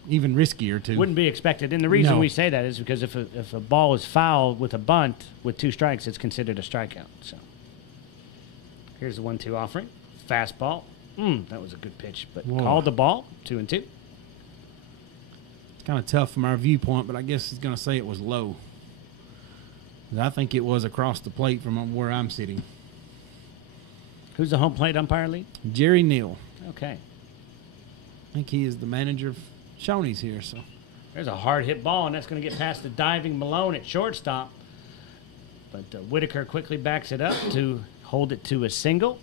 even riskier to. Wouldn't be expected. And the reason we say that is because if a ball is fouled with a bunt with 2 strikes, it's considered a strikeout. So here's the 1-2 offering. Fastball. That was a good pitch, but called the ball. 2-2. It's kind of tough from our viewpoint, but I guess he's going to say it was low. I think it was across the plate from where I'm sitting. Who's the home plate umpire, Lee? Jerry Neal. Okay. I think he is the manager of Shoney's here. So there's a hard hit ball, and that's going to get past the diving Malone at shortstop. But Whitaker quickly backs it up to hold it to a single.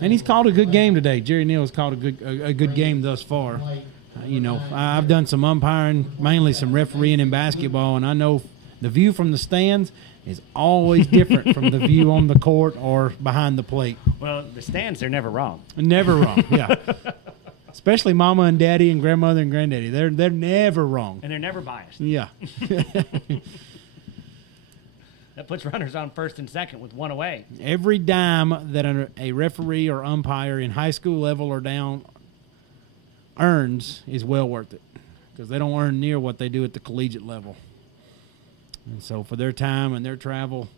And he's called a good game today. Jerry Neal has called a good game thus far. You know, I've done some umpiring, mainly some refereeing in basketball, and I know the view from the stands is always different from the view on the court or behind the plate. Well, the stands, they're never wrong. Never wrong, yeah. Especially mama and daddy and grandmother and granddaddy. They're never wrong. And they're never biased. Yeah. That puts runners on first and second with 1 away. Every dime that a referee or umpire in high school level or down earns is well worth it, because they don't earn near what they do at the collegiate level. And so for their time and their travel,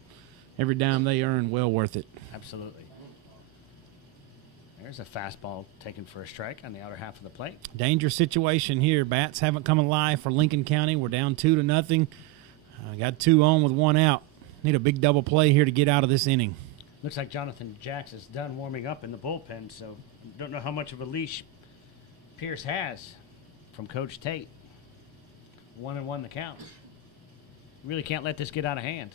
every dime they earn, well worth it. Absolutely. There's a fastball taken for a strike on the outer half of the plate. Dangerous situation here. Bats haven't come alive for Lincoln County. We're down 2-0. Got 2 on with 1 out. Need a big double play here to get out of this inning. Looks like Jonathan Jacks is done warming up in the bullpen, so don't know how much of a leash Pierce has from Coach Tate. 1-1 the count. Really can't let this get out of hand.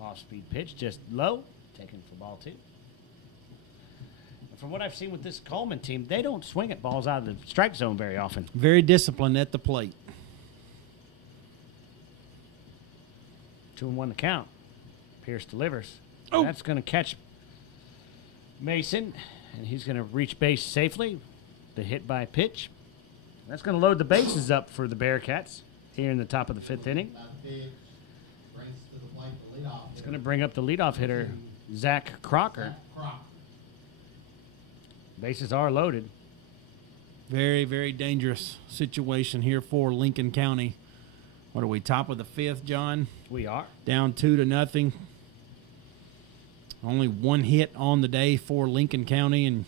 Off-speed pitch, just low, taken for ball 2. And from what I've seen with this Coleman team, they don't swing at balls out of the strike zone very often. Very disciplined at the plate. 2-1 the count. Pierce delivers. Oh. That's going to catch Mason, and he's going to reach base safely. The hit by pitch. That's going to load the bases up for the Bearcats here in the top of the 5th inning. It's going to bring up the leadoff hitter, Zach Crocker. Bases are loaded. Very, very dangerous situation here for Lincoln County. What are we, top of the 5th, John? We are. Down 2-0. Only 1 hit on the day for Lincoln County, and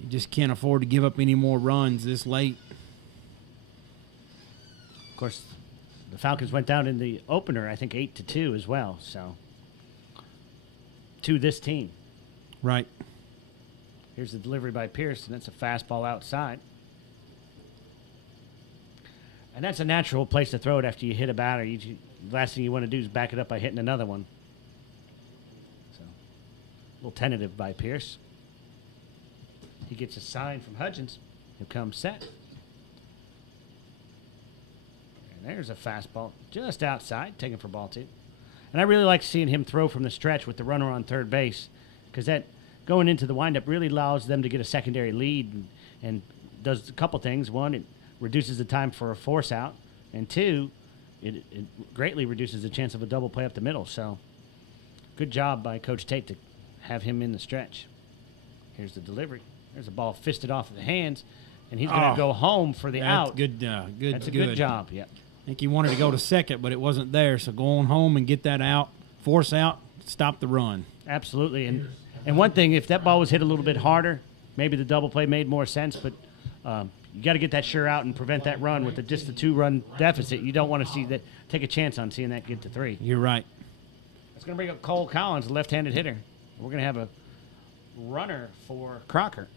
you just can't afford to give up any more runs this late. Of course, the Falcons went down in the opener, I think 8-2 as well. So, to this team. Right. Here's the delivery by Pierce, and that's a fastball outside. And that's a natural place to throw it after you hit a batter. The last thing you want to do is back it up by hitting another one. So, a little tentative by Pierce. He gets a sign from Hudgens. He'll come set. And there's a fastball just outside, taken for ball 2. And I really like seeing him throw from the stretch with the runner on third base, because that going into the windup really allows them to get a secondary lead and does a couple things. One, it reduces the time for a force out, and 2, it greatly reduces the chance of a double play up the middle. So good job by Coach Tate to have him in the stretch. Here's the delivery. There's a ball fisted off of the hands, and he's going to go home for the out. Good, That's a good job, yeah. I think he wanted to go to second, but it wasn't there. So go on home and get that out, force out, stop the run. Absolutely. And one thing, if that ball was hit a little bit harder, maybe the double play made more sense, but you got to get that sure out and prevent that run with just the 2-run deficit. You don't want to see that, take a chance on seeing that get to 3. You're right. That's going to bring up Cole Collins, a left-handed hitter. We're going to have a runner for Crocker.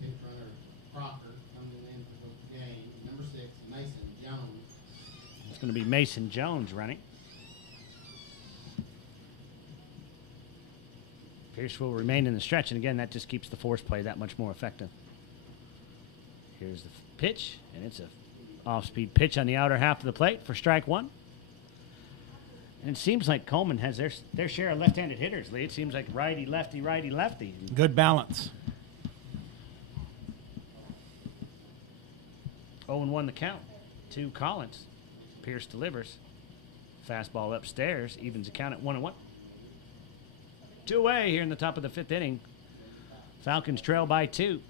Fifth runner, Crocker, coming in for the game. Number 6, Mason Jones. It's going to be Mason Jones running. Pierce will remain in the stretch, and again, that just keeps the force play that much more effective. Here's the pitch, and it's a off-speed pitch on the outer half of the plate for strike 1. And it seems like Coleman has their share of left-handed hitters, Lee. It seems like righty, lefty, righty, lefty. Good balance. 0-1 the count to Collins. Pierce delivers. Fastball upstairs, evens the count at 1-1. 2 away here in the top of the 5th inning. Falcons trail by 2.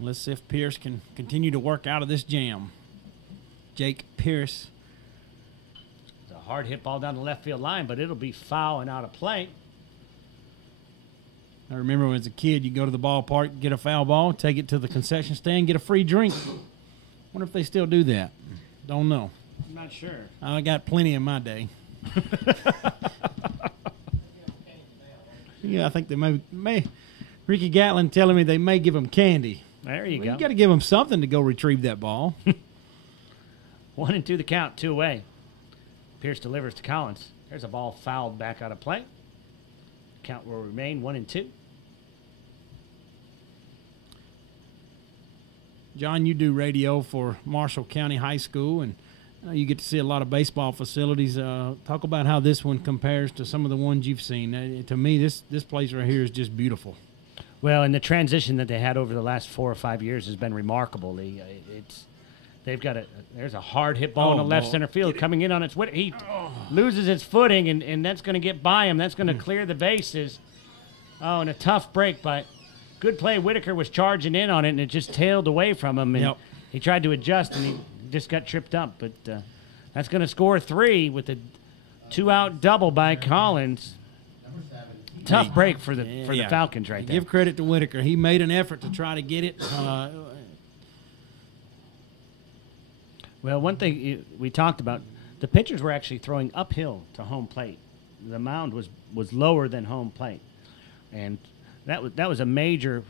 Let's see if Pierce can continue to work out of this jam. Jake Pierce. It's a hard hit ball down the left field line, but it'll be foul and out of play. I remember when as a kid, you go to the ballpark, get a foul ball, take it to the concession stand, get a free drink. Wonder if they still do that. Don't know. I'm not sure. I got plenty in my day. Yeah, I think they may. Ricky Gatlin telling me they may give him candy. There you go. You got to give him something to go retrieve that ball. 1-2 the count, 2 away. Pierce delivers to Collins. There's a ball fouled back out of play. Count will remain 1-2. John, you do radio for Marshall County High School, and you get to see a lot of baseball facilities. Talk about how this one compares to some of the ones you've seen. To me, this place right here is just beautiful. Well, and the transition that they had over the last 4 or 5 years has been remarkable. They've got there's a hard hit ball in the left center field coming in on its way. He loses its footing, and that's going to get by him. That's going to clear the bases. Oh, and a tough break, but good play. Whitaker was charging in on it, and it just tailed away from him. And he tried to adjust, and he just got tripped up. But that's going to score 3 with a 2-out double by Collins. Tough break for the Falcons right there. Give credit to Whitaker. He made an effort to try to get it. Well, one thing we talked about, the pitchers were actually throwing uphill to home plate. The mound was lower than home plate. And that was a major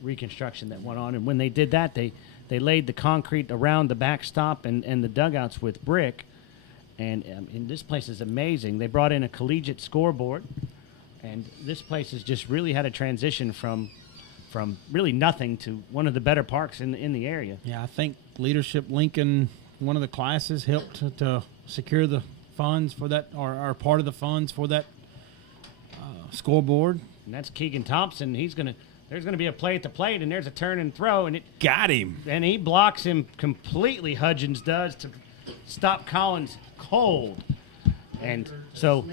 reconstruction that went on. And when they did that, they laid the concrete around the backstop and the dugouts with brick. And this place is amazing. They brought in a collegiate scoreboard. And this place has just really had a transition from really nothing to one of the better parks in the area. Yeah, I think Leadership Lincoln, one of the classes, helped to secure the funds for that, or part of the funds for that scoreboard. And that's Keegan Thompson. There's gonna be a play at the plate, and there's a turn and throw, and it got him. And he blocks him completely. Hudgens does to stop Collins cold, and so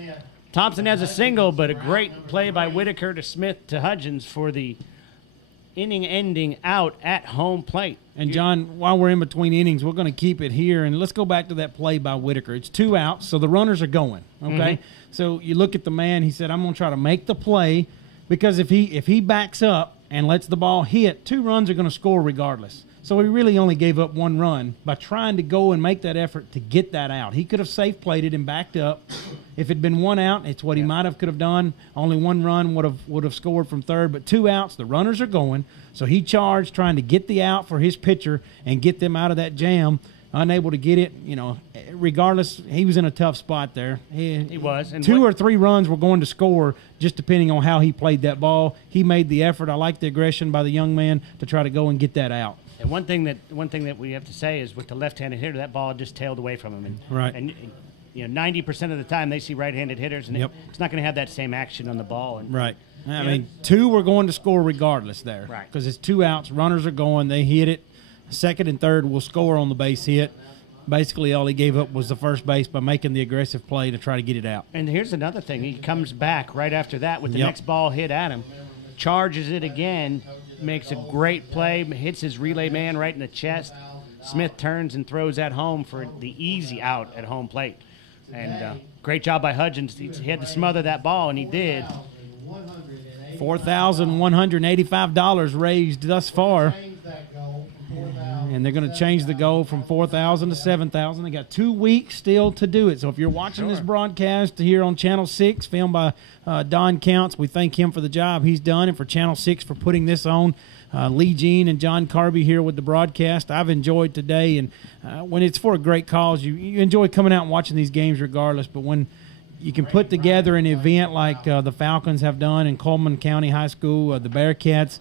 Thompson has a single, but a great play by Whitaker to Smith to Hudgens for the inning-ending out at home plate. And, John, while we're in between innings, we're going to keep it here. And let's go back to that play by Whitaker. It's 2 outs, so the runners are going, okay? Mm-hmm. So you look at the man. He said, I'm going to try to make the play because if he backs up and lets the ball hit, 2 runs are going to score regardless. So he really only gave up 1 run by trying to go and make that effort to get that out. He could have safe played it and backed up. If it had been 1 out, it's what he could have done. Only 1 run would have scored from third, but 2 outs, the runners are going. So he charged trying to get the out for his pitcher and get them out of that jam. unable to get it. Regardless, he was in a tough spot there. He was. And two or three runs were going to score just depending on how he played that ball. He made the effort. I like the aggression by the young man to try to go and get that out. And one thing that we have to say is with the left-handed hitter, that ball just tailed away from him. Right. And 90% of the time they see right-handed hitters, and Yep. it's not going to have that same action on the ball. And, Right. I mean, two were going to score regardless there. Right. Because it's 2 outs. Runners are going. They hit it. Second and third will score on the base hit. Basically, all he gave up was the first base by making the aggressive play to try to get it out. And here's another thing. He comes back right after that with the Yep. next ball hit at him, charges it again, makes a great play, hits his relay man right in the chest. Smith turns and throws that home for the easy out at home plate. And great job by Hudgens. He had to smother that ball, and he did. $4,185 raised thus far. And they're going to change the goal from 4,000 to 7,000. They got 2 weeks still to do it. So if you're watching this broadcast here on Channel 6, filmed by Don Counts, we thank him for the job he's done, and for Channel 6 for putting this on. Lee Jean and John Carby here with the broadcast. I've enjoyed today, and when it's for a great cause, you enjoy coming out and watching these games regardless. But when you can put together an event like the Falcons have done in Coleman County High School, the Bearcats,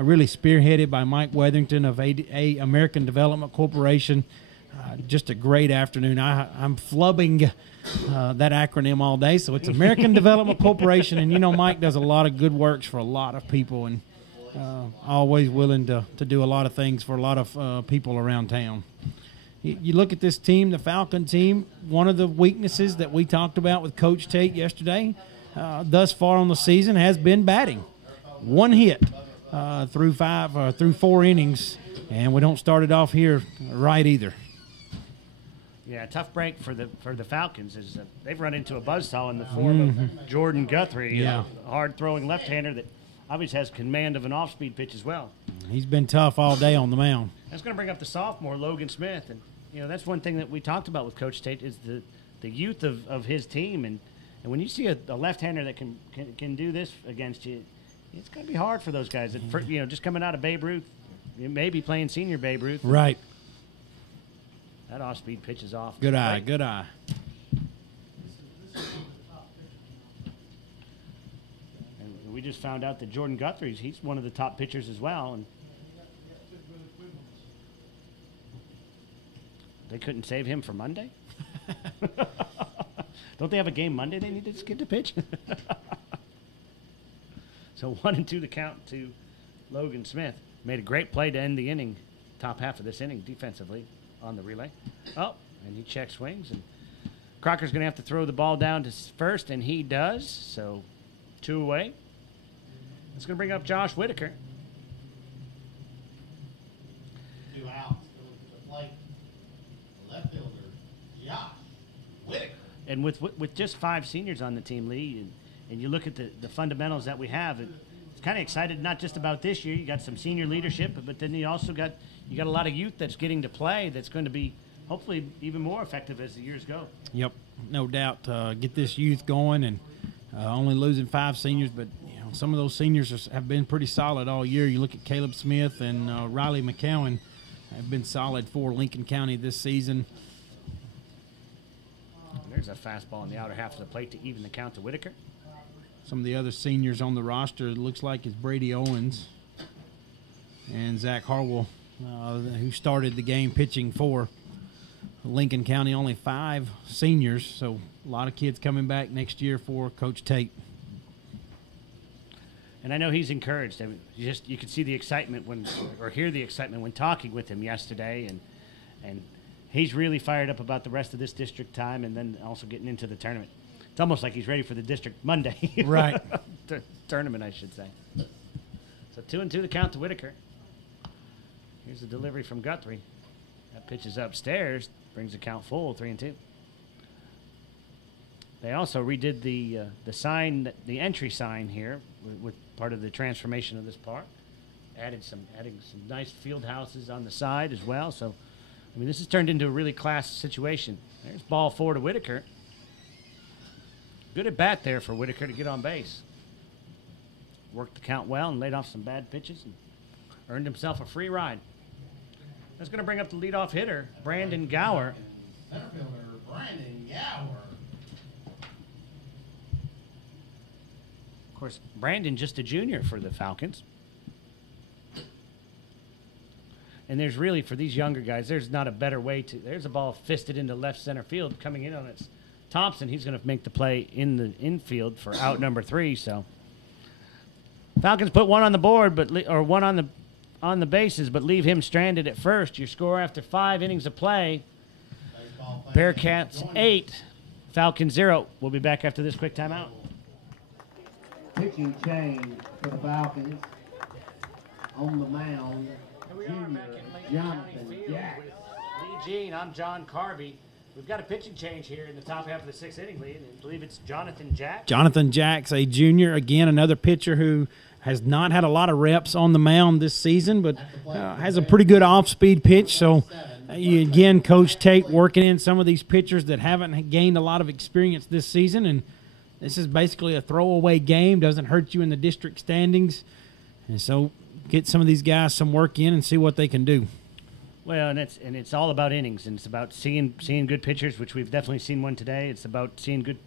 really spearheaded by Mike Weatherington of American Development Corporation. Just a great afternoon. I'm flubbing that acronym all day, so it's American Development Corporation. And, Mike does a lot of good works for a lot of people, and always willing to do a lot of things for a lot of people around town. You look at this team, the Falcon team, one of the weaknesses that we talked about with Coach Tate yesterday thus far on the season has been batting. 1 hit through 4 innings, and we don't start it off here right either. Yeah, tough break for the Falcons is they've run into a buzzsaw in the form of Jordan Guthrie, a hard-throwing left-hander that obviously has command of an off-speed pitch as well. He's been tough all day on the mound. That's going to bring up the sophomore, Logan Smith. And, that's one thing that we talked about with Coach Tate is the youth of his team. And when you see a left-hander that can do this against you, it's going to be hard for those guys. Just coming out of Babe Ruth, maybe playing senior Babe Ruth. Right. That off-speed pitch is off. Good eye, good eye. And we just found out that Jordan Guthrie, he's one of the top pitchers as well. And they couldn't save him for Monday? Don't they have a game Monday they need to skip the pitch? So 1-2 the count to Logan Smith. Made a great play to end the inning, top half of this inning defensively on the relay. Oh, and he check swings. And Crocker's going to have to throw the ball down to first, and he does. So 2 away. It's going to bring up Josh Whitaker. 2 outs. Going to the plate. The left fielder, Josh Whitaker. And with just 5 seniors on the team, Lee, and you look at the fundamentals that we have, it's kind of excited not just about this year. You got some senior leadership, but then you also got a lot of youth that's getting to play that's going to be hopefully even more effective as the years go. Yep, no doubt. Get this youth going, and only losing 5 seniors, but some of those seniors have been pretty solid all year. You look at Caleb Smith and Riley McCowan have been solid for Lincoln County this season. There's a fastball in the outer half of the plate to even the count to Whitaker. Some of the other seniors on the roster, it looks like, is Brady Owens and Zach Harwell, who started the game pitching for Lincoln County. Only 5 seniors, so a lot of kids coming back next year for Coach Tate. And I know he's encouraged. I mean, you could see the excitement or hear the excitement when talking with him yesterday, and he's really fired up about the rest of this district time, and then also getting into the tournament. It's almost like he's ready for the district Monday. Right. Tournament, I should say. So 2-2 the count to Whitaker. Here's the delivery from Guthrie. That pitch is upstairs, brings the count full, 3-2. They also redid the sign, the entry sign here, with part of the transformation of this park. Adding some nice field houses on the side as well. So, I mean, this has turned into a really class situation. There's ball 4 to Whitaker. Good at bat there for Whitaker to get on base. Worked the count well and laid off some bad pitches and earned himself a free ride. That's going to bring up the leadoff hitter, Brandon Gower. Center fielder, Brandon Gower. Of course, Brandon just a junior for the Falcons. And there's really, for these younger guys, there's not a better way to. There's a ball fisted into left center field coming in on its Thompson. He's going to make the play in the infield for out number 3. So Falcons put one on the board, or one on the bases, but leave him stranded at first. Your score after 5 innings of play: Bearcats 8, Falcons 0. We'll be back after this quick timeout. Pitching change for the Falcons. On the mound, Jonathan Jack. Lee Jean, I'm John Carby. We've got a pitching change here in the top half of the 6th inning lead, and I believe it's Jonathan Jack. Jonathan Jack's a junior. Again, another pitcher who has not had a lot of reps on the mound this season, but has a pretty good off-speed pitch. So, again, Coach Tate working in some of these pitchers that haven't gained a lot of experience this season, and this is basically a throwaway game. Doesn't hurt you in the district standings. And so get some of these guys some work in and see what they can do. Well, and it's all about innings, and it's about seeing good pitchers, which we've definitely seen one today. It's about seeing good,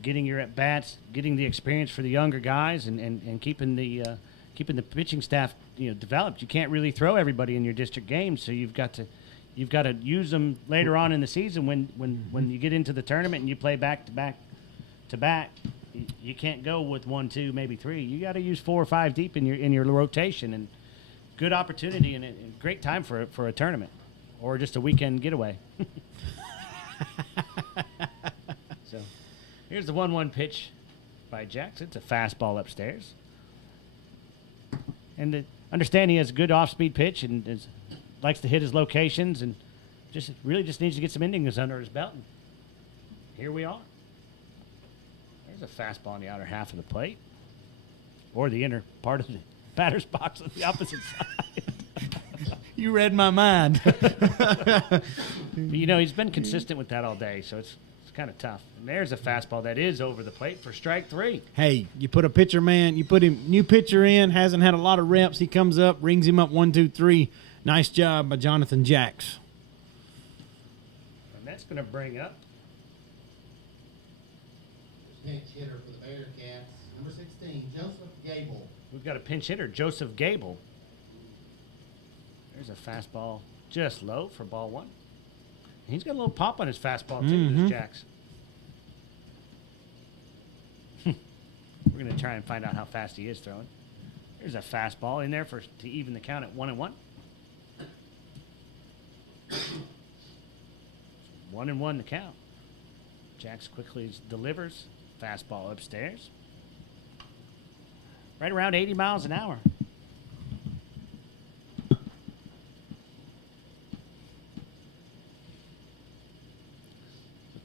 getting your at bats, getting the experience for the younger guys, and keeping the pitching staff developed. You can't really throw everybody in your district games, so you've got to use them later on in the season when you get into the tournament and you play back to back. You can't go with 1, 2, maybe 3. You got to use 4 or 5 deep in your rotation, and good opportunity and a great time for a tournament or just a weekend getaway. So here's the 1-1 pitch by Jackson. It's a fastball upstairs, and understand he has a good off-speed pitch and likes to hit his locations, and just needs to get some innings under his belt. And here we are. There's a fastball on the outer half of the plate, or the inner part of the batter's box on the opposite side. You read my mind. But, he's been consistent with that all day, so it's kind of tough. And there's a fastball that is over the plate for strike 3. Hey, you put him new pitcher in, hasn't had a lot of reps. He comes up, rings him up 1, 2, 3. Nice job by Jonathan Jacks. And that's going to bring up Pinch hitter for the Bearcats, number 16, Joseph Gable. We've got a pinch hitter, Joseph Gable. There's a fastball just low for ball 1. He's got a little pop on his fastball, too, this Jacks. We're going to try and find out how fast he is throwing. There's a fastball in there to even the count at 1-1. 1-1 the count. Jacks quickly delivers. Fastball upstairs. Right around 80 miles an hour. So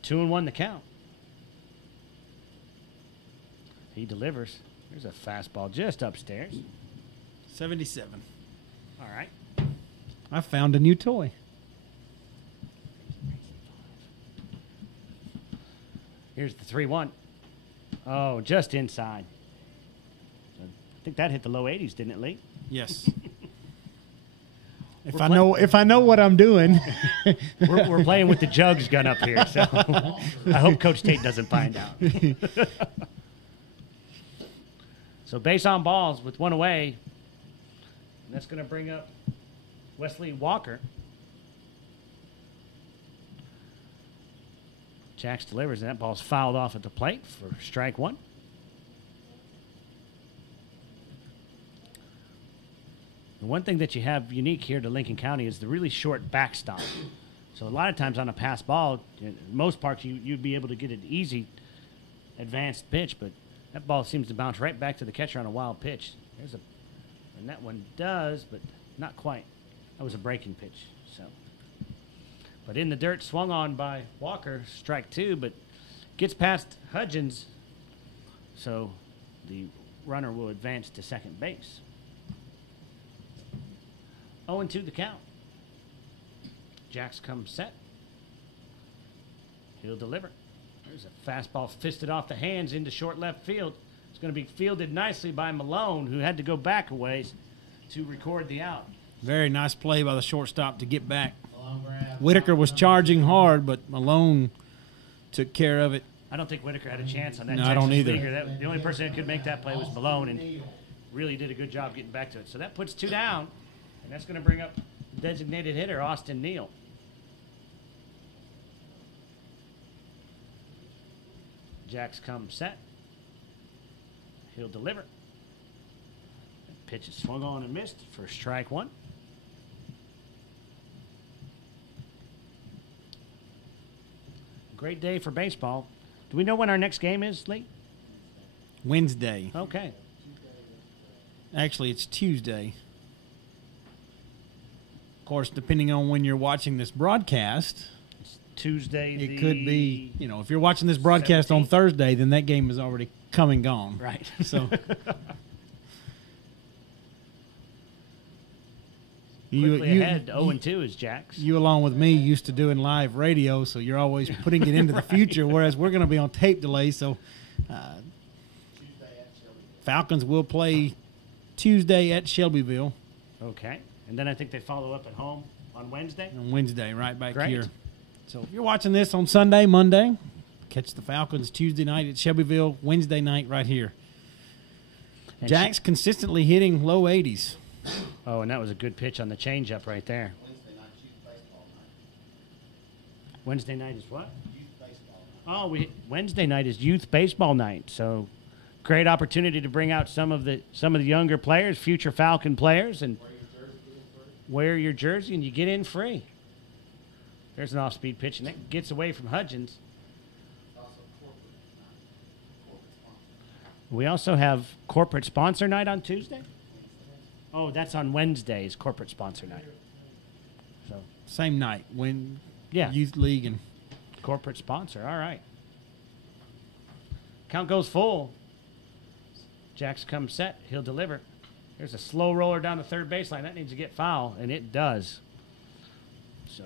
2-1 the count. He delivers. There's a fastball just upstairs. 77. All right. I found a new toy. Here's the 3-1. Oh, just inside. So I think that hit the low 80s, didn't it, Lee? Yes. If I know what I'm doing. we're playing with the jugs gun up here, so I hope Coach Tate doesn't find out. So base on balls with 1 away. And that's going to bring up Wesley Walker. Jacks delivers, and that ball's fouled off at the plate for strike 1. The one thing that you have unique here to Lincoln County is the really short backstop. So a lot of times on a pass ball, in most parks you'd be able to get an easy advanced pitch, but that ball seems to bounce right back to the catcher on a wild pitch. And that one does, but not quite. That was a breaking pitch. So. But in the dirt, swung on by Walker, strike 2, but gets past Hudgens, so the runner will advance to second base. 0-2 the count. Jacks comes set. He'll deliver. There's a fastball fisted off the hands into short left field. It's going to be fielded nicely by Malone, who had to go back a ways to record the out. Very nice play by the shortstop to get back. Long grab. Whitaker was charging hard, but Malone took care of it. I don't think Whitaker had a chance on that. No, I don't Texas either. leaguer. The only person that could make that play was Malone, and really did a good job getting back to it. So that puts 2 down, and that's going to bring up designated hitter Austin Neal. Jacks come set. He'll deliver. Pitch is swung on and missed for strike 1. Great day for baseball. Do we know when our next game is, Lee? Wednesday. Okay. Actually, it's Tuesday. Of course, depending on when you're watching this broadcast, Tuesday. it could be, if you're watching this broadcast 17th. on Thursday, then that game is already come and gone. Right. So Quickly ahead, 0-2 is Jacks. You, along with me, used to doing live radio, so you're always putting it into the future, whereas we're going to be on tape delay. So Falcons will play Tuesday at Shelbyville. Okay. And then I think they follow up at home on Wednesday. On Wednesday, right back Great. here. So if you're watching this on Sunday, Monday, catch the Falcons Tuesday night at Shelbyville, Wednesday night right here. And Jack's consistently hitting low 80s. Oh, and that was a good pitch on the changeup right there. Wednesday night is what? Oh, Wednesday night is youth baseball night. So great opportunity to bring out some of the younger players, future Falcon players, and wear your jersey, and you get in free. There's an off-speed pitch, and that gets away from Hudgens. We also have corporate sponsor night on Tuesday. Oh, that's on Wednesday's corporate sponsor night. So Same night when yeah, Youth League and corporate sponsor. All right. Count goes full. Jacks comes set. He'll deliver. There's a slow roller down the third baseline. That needs to get foul, and it does. So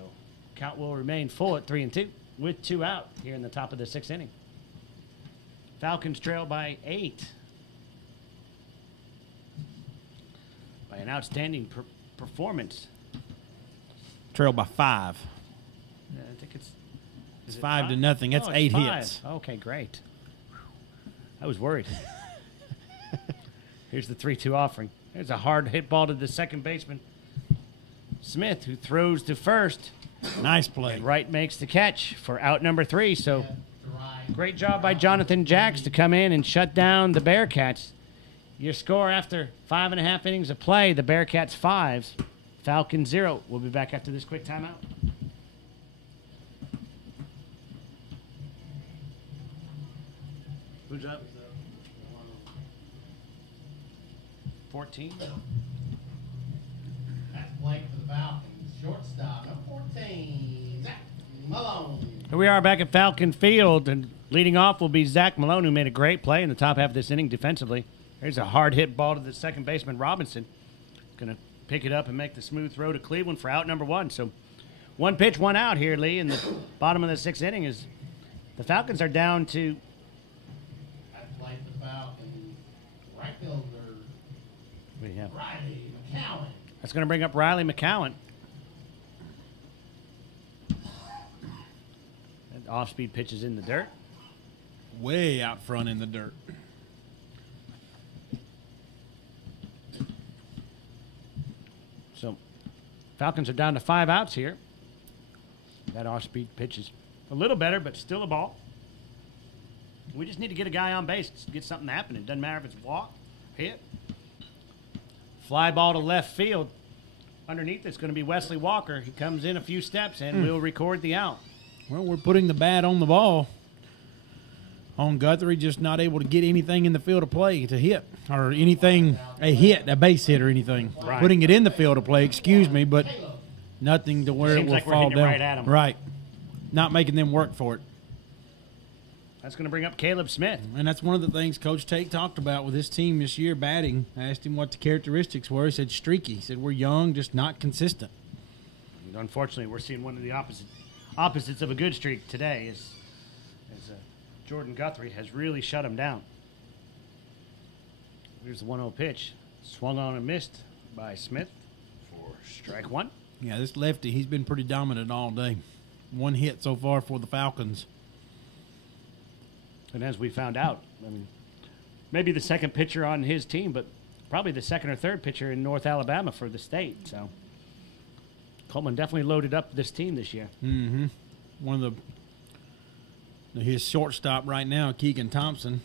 count will remain full at 3-2 with 2 out here in the top of the 6th inning. Falcons trail by 8. By an outstanding performance. trail by 5. Yeah, I think it's It's it 5-0. That's Oh, 8 it's 5. hits. Okay, great. I was worried. Here's the 3-2 offering. There's a hard hit ball to the second baseman, Smith, who throws to first. Nice play. And Wright makes the catch for out number 3. So great job by Jonathan Jacks to come in and shut down the Bearcats. Your score after 5.5 innings of play, the Bearcats 5, Falcons 0. We'll be back after this quick timeout. Who's up? 14. That's Blake for the Falcons. Shortstop, number 14, Zach Malone. Here we are back at Falcon Field, and leading off will be Zach Malone, who made a great play in the top half of this inning defensively. There's a hard hit ball to the second baseman, Robinson. Going to pick it up and make the smooth throw to Cleveland for out number 1. So 1 pitch, 1 out here, Lee, in the bottom of the 6th inning. Is the Falcons are down to That's Blake for the Falcons. Right fielder, what do you have? Riley McCowan. That's going to bring up Riley McCowan. That off-speed pitch is in the dirt. Way out front in the dirt. So Falcons are down to 5 outs here. That off-speed pitch is a little better, but still a ball. We just need to get a guy on base, get something happening. Doesn't matter if it's walk, hit. Fly ball to left field. Underneath it's going to be Wesley Walker. He comes in a few steps, and we'll record the out. Well, we're putting the bat on the ball. On Guthrie, just not able to get anything in the field of play to hit, or anything, a hit, a base hit or anything. Right. Putting it in the field of play, excuse me, but nothing to where Seems it will like we're fall hitting it down. right at 'em. Right. Not making them work for it. That's going to bring up Caleb Smith. And that's one of the things Coach Tate talked about with his team this year batting. I asked him what the characteristics were. He said streaky. He said we're young, just not consistent. And unfortunately, we're seeing one of the opposites of a good streak today as Jordan Guthrie has really shut him down. Here's the 1-0 pitch. Swung on and missed by Smith for Strike one. Yeah, this lefty, he's been pretty dominant all day. One hit so far for the Falcons. And as we found out, I mean, maybe the second pitcher on his team, but probably the second or third pitcher in North Alabama for the state. So Coleman definitely loaded up this team this year. Mm-hmm. One of his shortstop right now, Keegan Thompson,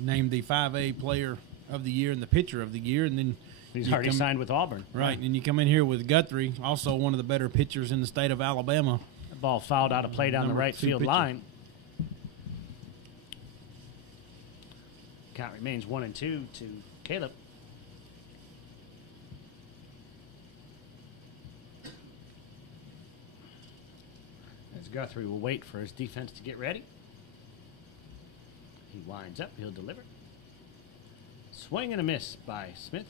named the 5A player of the year and the pitcher of the year, and then he's already signed with Auburn. Right, and you come in here with Guthrie, also one of the better pitchers in the state of Alabama. The ball fouled out of play down the right field line. Count remains 1-2 to Caleb. As Guthrie will wait for his defense to get ready. He winds up. He'll deliver. Swing and a miss by Smith.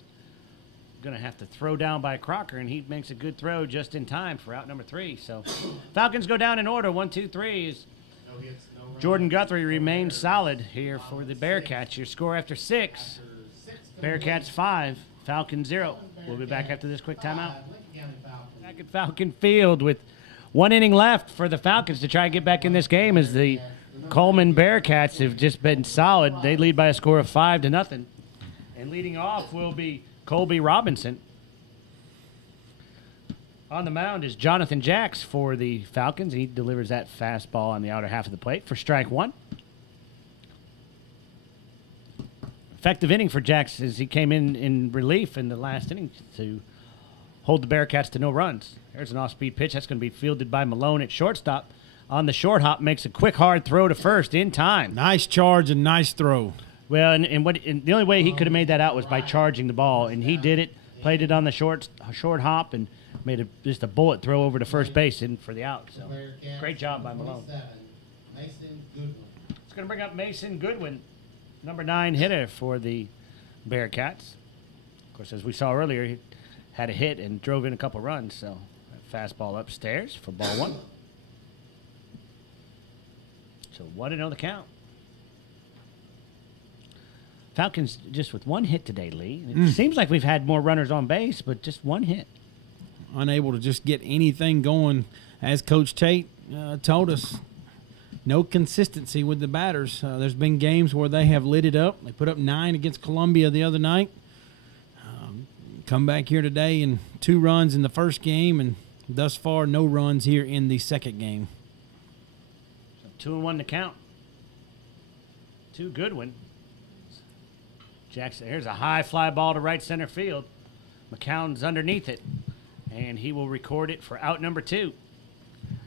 Going to have to throw down by Crocker, and he makes a good throw just in time for out number 3. So Falcons go down in order. 1, 2, 3 is Jordan Guthrie remains solid here for the Bearcats. Your score after 6. Bearcats 5, Falcons 0. We'll be back after this quick timeout. Back at Falcon Field with 1 inning left for the Falcons to try and get back in this game as the Coleman Bearcats have just been solid. They lead by a score of 5-0. And leading off will be Colby Robinson. On the mound is Jonathan Jacks for the Falcons. He delivers that fastball on the outer half of the plate for strike 1. Effective inning for Jacks as he came in relief in the last inning to hold the Bearcats to no runs. There's an off-speed pitch. That's going to be fielded by Malone at shortstop. On the short hop, makes a quick, hard throw to first in time. Nice charge and nice throw. Well, and the only way he could have made that out was by charging the ball, and he did it, played it on the short hop, and made just a bullet throw over to first base and for the out. So great job by Malone. It's going to bring up Mason Goodwin, number 9 hitter for the Bearcats. Of course, as we saw earlier, he had a hit and drove in a couple runs. So fastball upstairs for ball 1. So 1-0 the count. Falcons just with 1 hit today, Lee. It seems like we've had more runners on base, but just 1 hit. Unable to just get anything going. As Coach Tate told us, no consistency with the batters. There's been games where they have lit it up. They put up 9 against Columbia the other night. Come back here today and 2 runs in the first game, and thus far no runs here in the second game. So 2-1 to count. 2 Goodwin. Jackson, here's a high fly ball to right center field. McCown's underneath it, and he will record it for out number 2.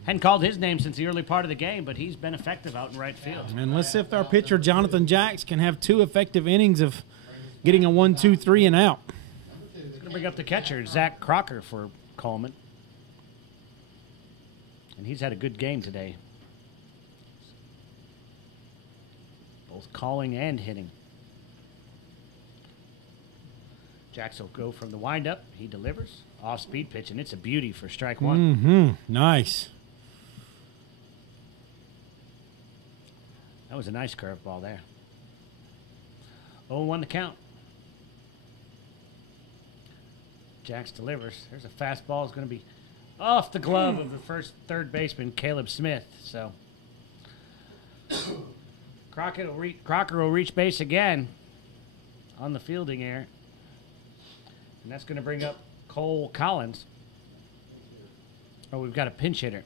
Hadn't called his name since the early part of the game, but he's been effective out in right field. And let's see if our pitcher, Jonathan Jacks, can have 2 effective innings of getting a 1, 2, 3 and out. Going to bring up the catcher, Zach Crocker for Coleman. And he's had a good game today. Both calling and hitting. Jacks will go from the windup. He delivers. Off-speed pitch, and it's a beauty for strike 1. Mm-hmm. Nice. That was a nice curveball there. 0-1 the count. Jacks delivers. There's a fastball. It's going to be off the glove of the third baseman, Caleb Smith. So Crocker will reach base again on the fielding error. And that's going to bring up Cole Collins. Oh, we've got a pinch hitter.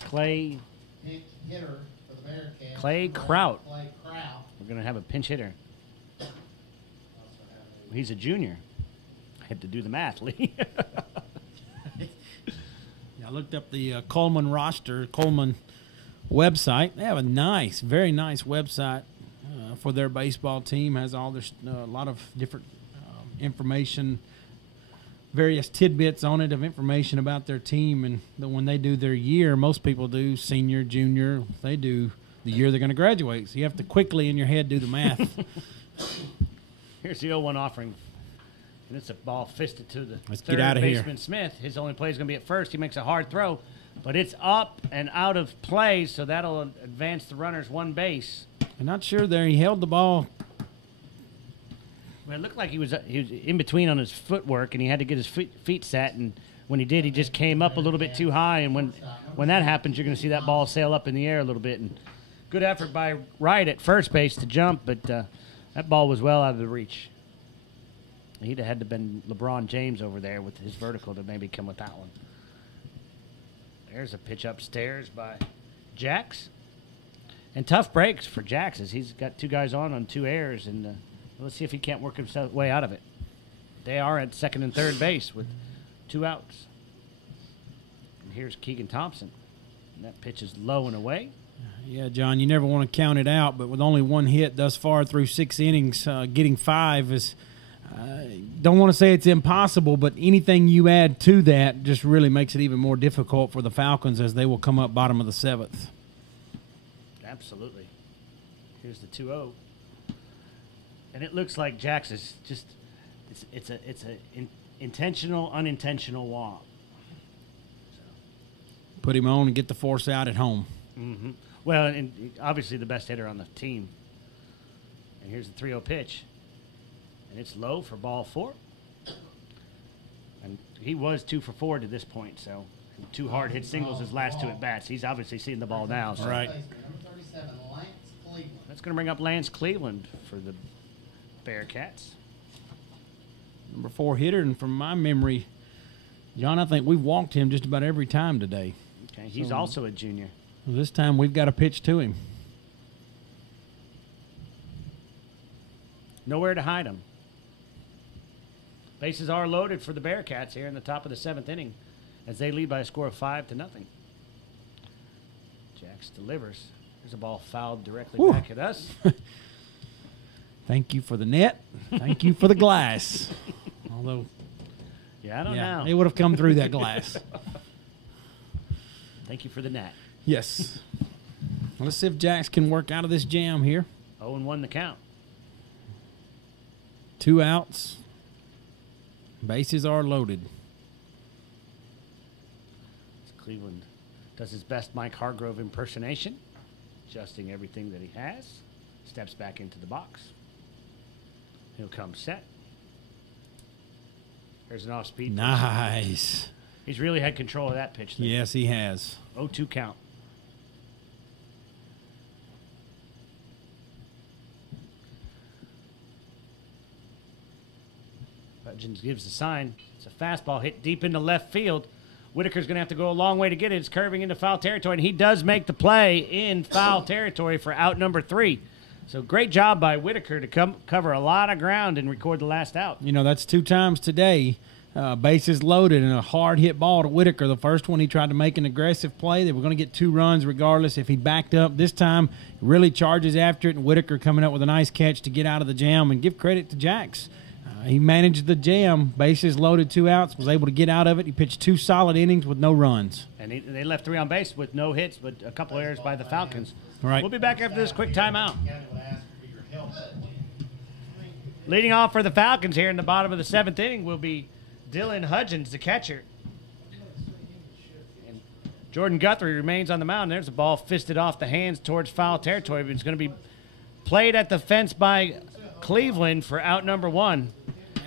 Clay Kraut. We're going to have a pinch hitter. He's a junior. I had to do the math, Lee. I looked up the Coleman roster, Coleman website. They have a nice, very nice website for their baseball team. Has all their a lot of different information, various tidbits on it of information about their team. And when they do their year, most people do senior, junior. They do the year they're going to graduate. So you have to quickly in your head do the math. Here's the 0-1 offering. And it's a ball fisted to the get out third of baseman, here. Smith. His only play is going to be at first. He makes a hard throw, but it's up and out of play, so that'll advance the runners 1 base. I'm not sure there. He held the ball Well, it looked like he was in between on his footwork, and he had to get his feet set. And when he did, he just came up a little bit too high. And when that happens, you're going to see that ball sail up in the air a little bit. And good effort by Wright at first base to jump, but that ball was well out of the reach. He'd have had to been LeBron James over there with his vertical to maybe come with that one. There's a pitch upstairs by Jax. And tough breaks for Jax as he's got two guys on 2 errors, and let's see if he can't work himself way out of it. They are at second and third base with 2 outs. And here's Keegan Thompson. And that pitch is low and away. Yeah, John, you never want to count it out, but with only 1 hit thus far through 6 innings, getting 5 is don't want to say it's impossible, but anything you add to that just really makes it even more difficult for the Falcons as they will come up bottom of the 7th. Absolutely. Here's the 2-0. And it looks like Jax is just it's a intentional, unintentional walk. So. Put him on and get the force out at home. Mm-hmm. Well, and obviously the best hitter on the team. And here's the 3-0 pitch. And it's low for ball 4. And he was 2 for 4 to this point, so 2 hard hit singles his last 2 at bats. He's obviously seeing the ball now. So. Right. That's going to bring up Lance Cleveland for the Bearcats. Number 4 hitter, and from my memory, John, I think we've walked him just about every time today. Okay, he's also a junior. This time we've got a pitch to him. Nowhere to hide him. Bases are loaded for the Bearcats here in the top of the 7th inning as they lead by a score of 5-0. Jax delivers. There's a ball fouled directly back at us. Thank you for the net. Thank you for the glass. Although, I don't know. It would have come through that glass. Thank you for the net. Yes. Let's see if Jax can work out of this jam here. 0-1 the count. 2 outs. Bases are loaded. Cleveland does his best Mike Hargrove impersonation, adjusting everything that he has. Steps back into the box. He'll come set. There's an off-speed. Nice. He's really had control of that pitch. There. Yes, he has. 0-2 count. Hudgens gives the sign. It's a fastball hit deep into left field. Whitaker's going to have to go a long way to get it. It's curving into foul territory, and he does make the play in foul territory for out number 3. So great job by Whitaker to cover a lot of ground and record the last out. You know, that's 2 times today. Bases loaded and a hard hit ball to Whitaker. The first one he tried to make an aggressive play. They were going to get 2 runs regardless if he backed up. This time he really charges after it, and Whitaker coming up with a nice catch to get out of the jam. And give credit to Jax. He managed the jam, bases loaded, 2 outs, was able to get out of it. He pitched 2 solid innings with no runs. And they left 3 on base with no hits, but a couple errors by the Falcons. Right. We'll be back after this quick timeout. Leading off for the Falcons here in the bottom of the 7th inning will be Dylan Hudgens, the catcher. And Jordan Guthrie remains on the mound. There's a ball fisted off the hands towards foul territory, but it's going to be played at the fence by Cleveland for out number 1.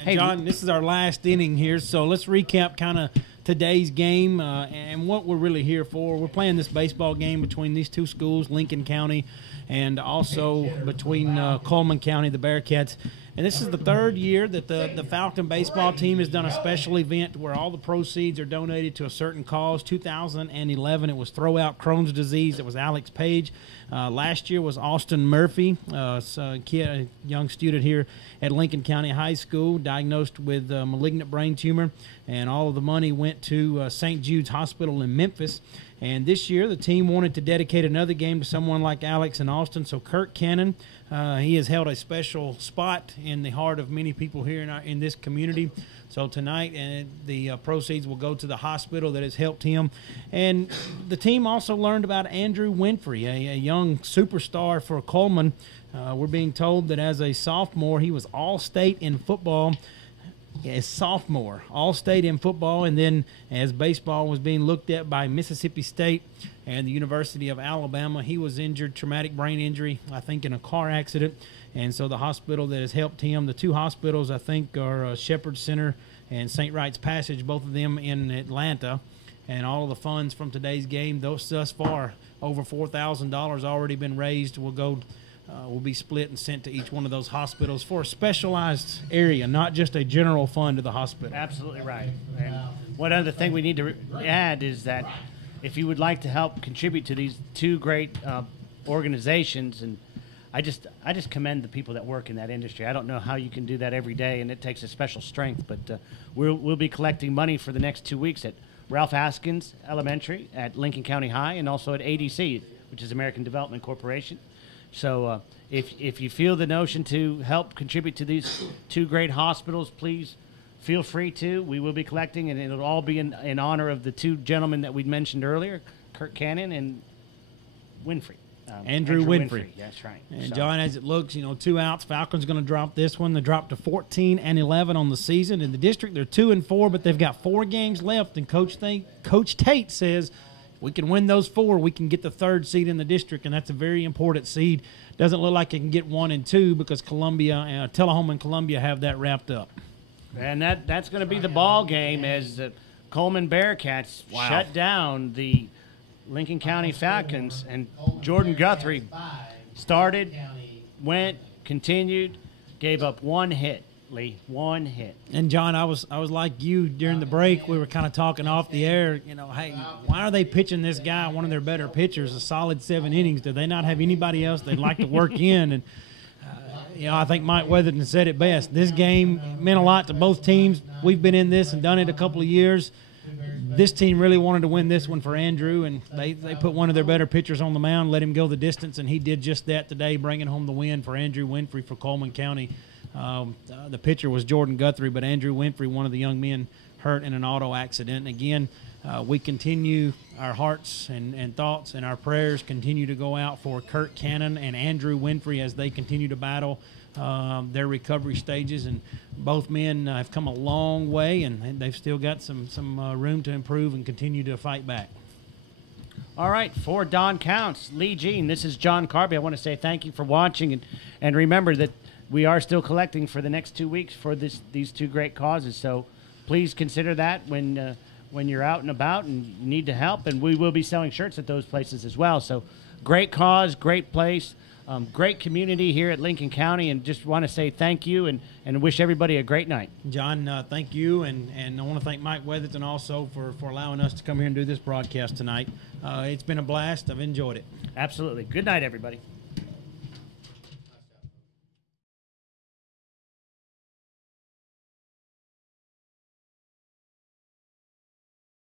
Hey, John, this is our last inning here, so let's recap kind of today's game and what we're really here for. We're playing this baseball game between these 2 schools, Lincoln County, and also between Coleman County, the Bearcats. And this is the 3rd year that the Falcon baseball team has done a special event where all the proceeds are donated to a certain cause. 2011, it was Throw Out Crohn's Disease. It was Alex Page. Last year was Austin Murphy, a young student here at Lincoln County High School, diagnosed with malignant brain tumor. And all of the money went to St. Jude's Hospital in Memphis. And this year, the team wanted to dedicate another game to someone like Alex and Austin. So Kurt Cannon, he has held a special spot in the heart of many people here in this community. So tonight, the proceeds will go to the hospital that has helped him. And the team also learned about Andrew Winfrey, a young superstar for Coleman. We're being told that as a sophomore, he was all-state in football. as sophomore, all-state in football, and then as baseball was being looked at by Mississippi State and the University of Alabama, he was injured, traumatic brain injury, I think in a car accident, and so the hospital that has helped him, the two hospitals I think are Shepherd Center and St. Wright's Passage, both of them in Atlanta, and all of the funds from today's game, thus far, over $4,000 already been raised, will be split and sent to each one of those hospitals for a specialized area, not just a general fund to the hospital. Absolutely right. And one other thing we need to add is that if you would like to help contribute to these two great organizations, and I just commend the people that work in that industry. I don't know how you can do that every day, and it takes a special strength, but we'll be collecting money for the next 2 weeks at Ralph Haskins Elementary, at Lincoln County High, and also at ADC, which is American Development Corporation. So if you feel the notion to help contribute to these two great hospitals, please feel free to. We will be collecting, and it'll all be in honor of the two gentlemen that we mentioned earlier, Kurt Cannon and Winfrey. Andrew Winfrey. That's right. And John, as it looks, 2 outs. Falcons going to drop this one. They dropped to 14-11 on the season. In the district, they're 2-4, but they've got 4 games left. And Coach Tate says, we can win those 4, we can get the 3rd seed in the district, and that's a very important seed. Doesn't look like it can get 1 and 2 because Tullahoma and Columbia have that wrapped up. And that's going to be the ball game as the Coleman Bearcats shut down the Lincoln County Falcons, and Jordan Guthrie started, went, continued, gave up 1 hit. Lee, 1 hit. And John, I was like you during the break. We were kind of talking off the air. Hey, why are they pitching this guy, one of their better pitchers, a solid 7 innings? Do they not have anybody else they'd like to work in? And I think Mike Weatherton said it best. This game meant a lot to both teams. We've been in this and done it a couple of years. This team really wanted to win this one for Andrew, and they put one of their better pitchers on the mound, let him go the distance, and he did just that today, bringing home the win for Andrew Winfrey for Coleman County. The pitcher was Jordan Guthrie, but Andrew Winfrey, one of the young men, hurt in an auto accident. And again, we continue, our hearts and thoughts and our prayers continue to go out for Kurt Cannon and Andrew Winfrey as they continue to battle their recovery stages. And both men have come a long way, and they've still got some room to improve and continue to fight back. All right, for Don Counts, Lee Jean, this is John Carby. I want to say thank you for watching, and remember that we are still collecting for the next 2 weeks for these two great causes. So please consider that when you're out and about and you need to help. And we will be selling shirts at those places as well. So great cause, great place, great community here at Lincoln County. And just want to say thank you and wish everybody a great night. John, thank you. And I want to thank Mike Weatherton also for allowing us to come here and do this broadcast tonight. It's been a blast. I've enjoyed it. Absolutely. Good night, everybody.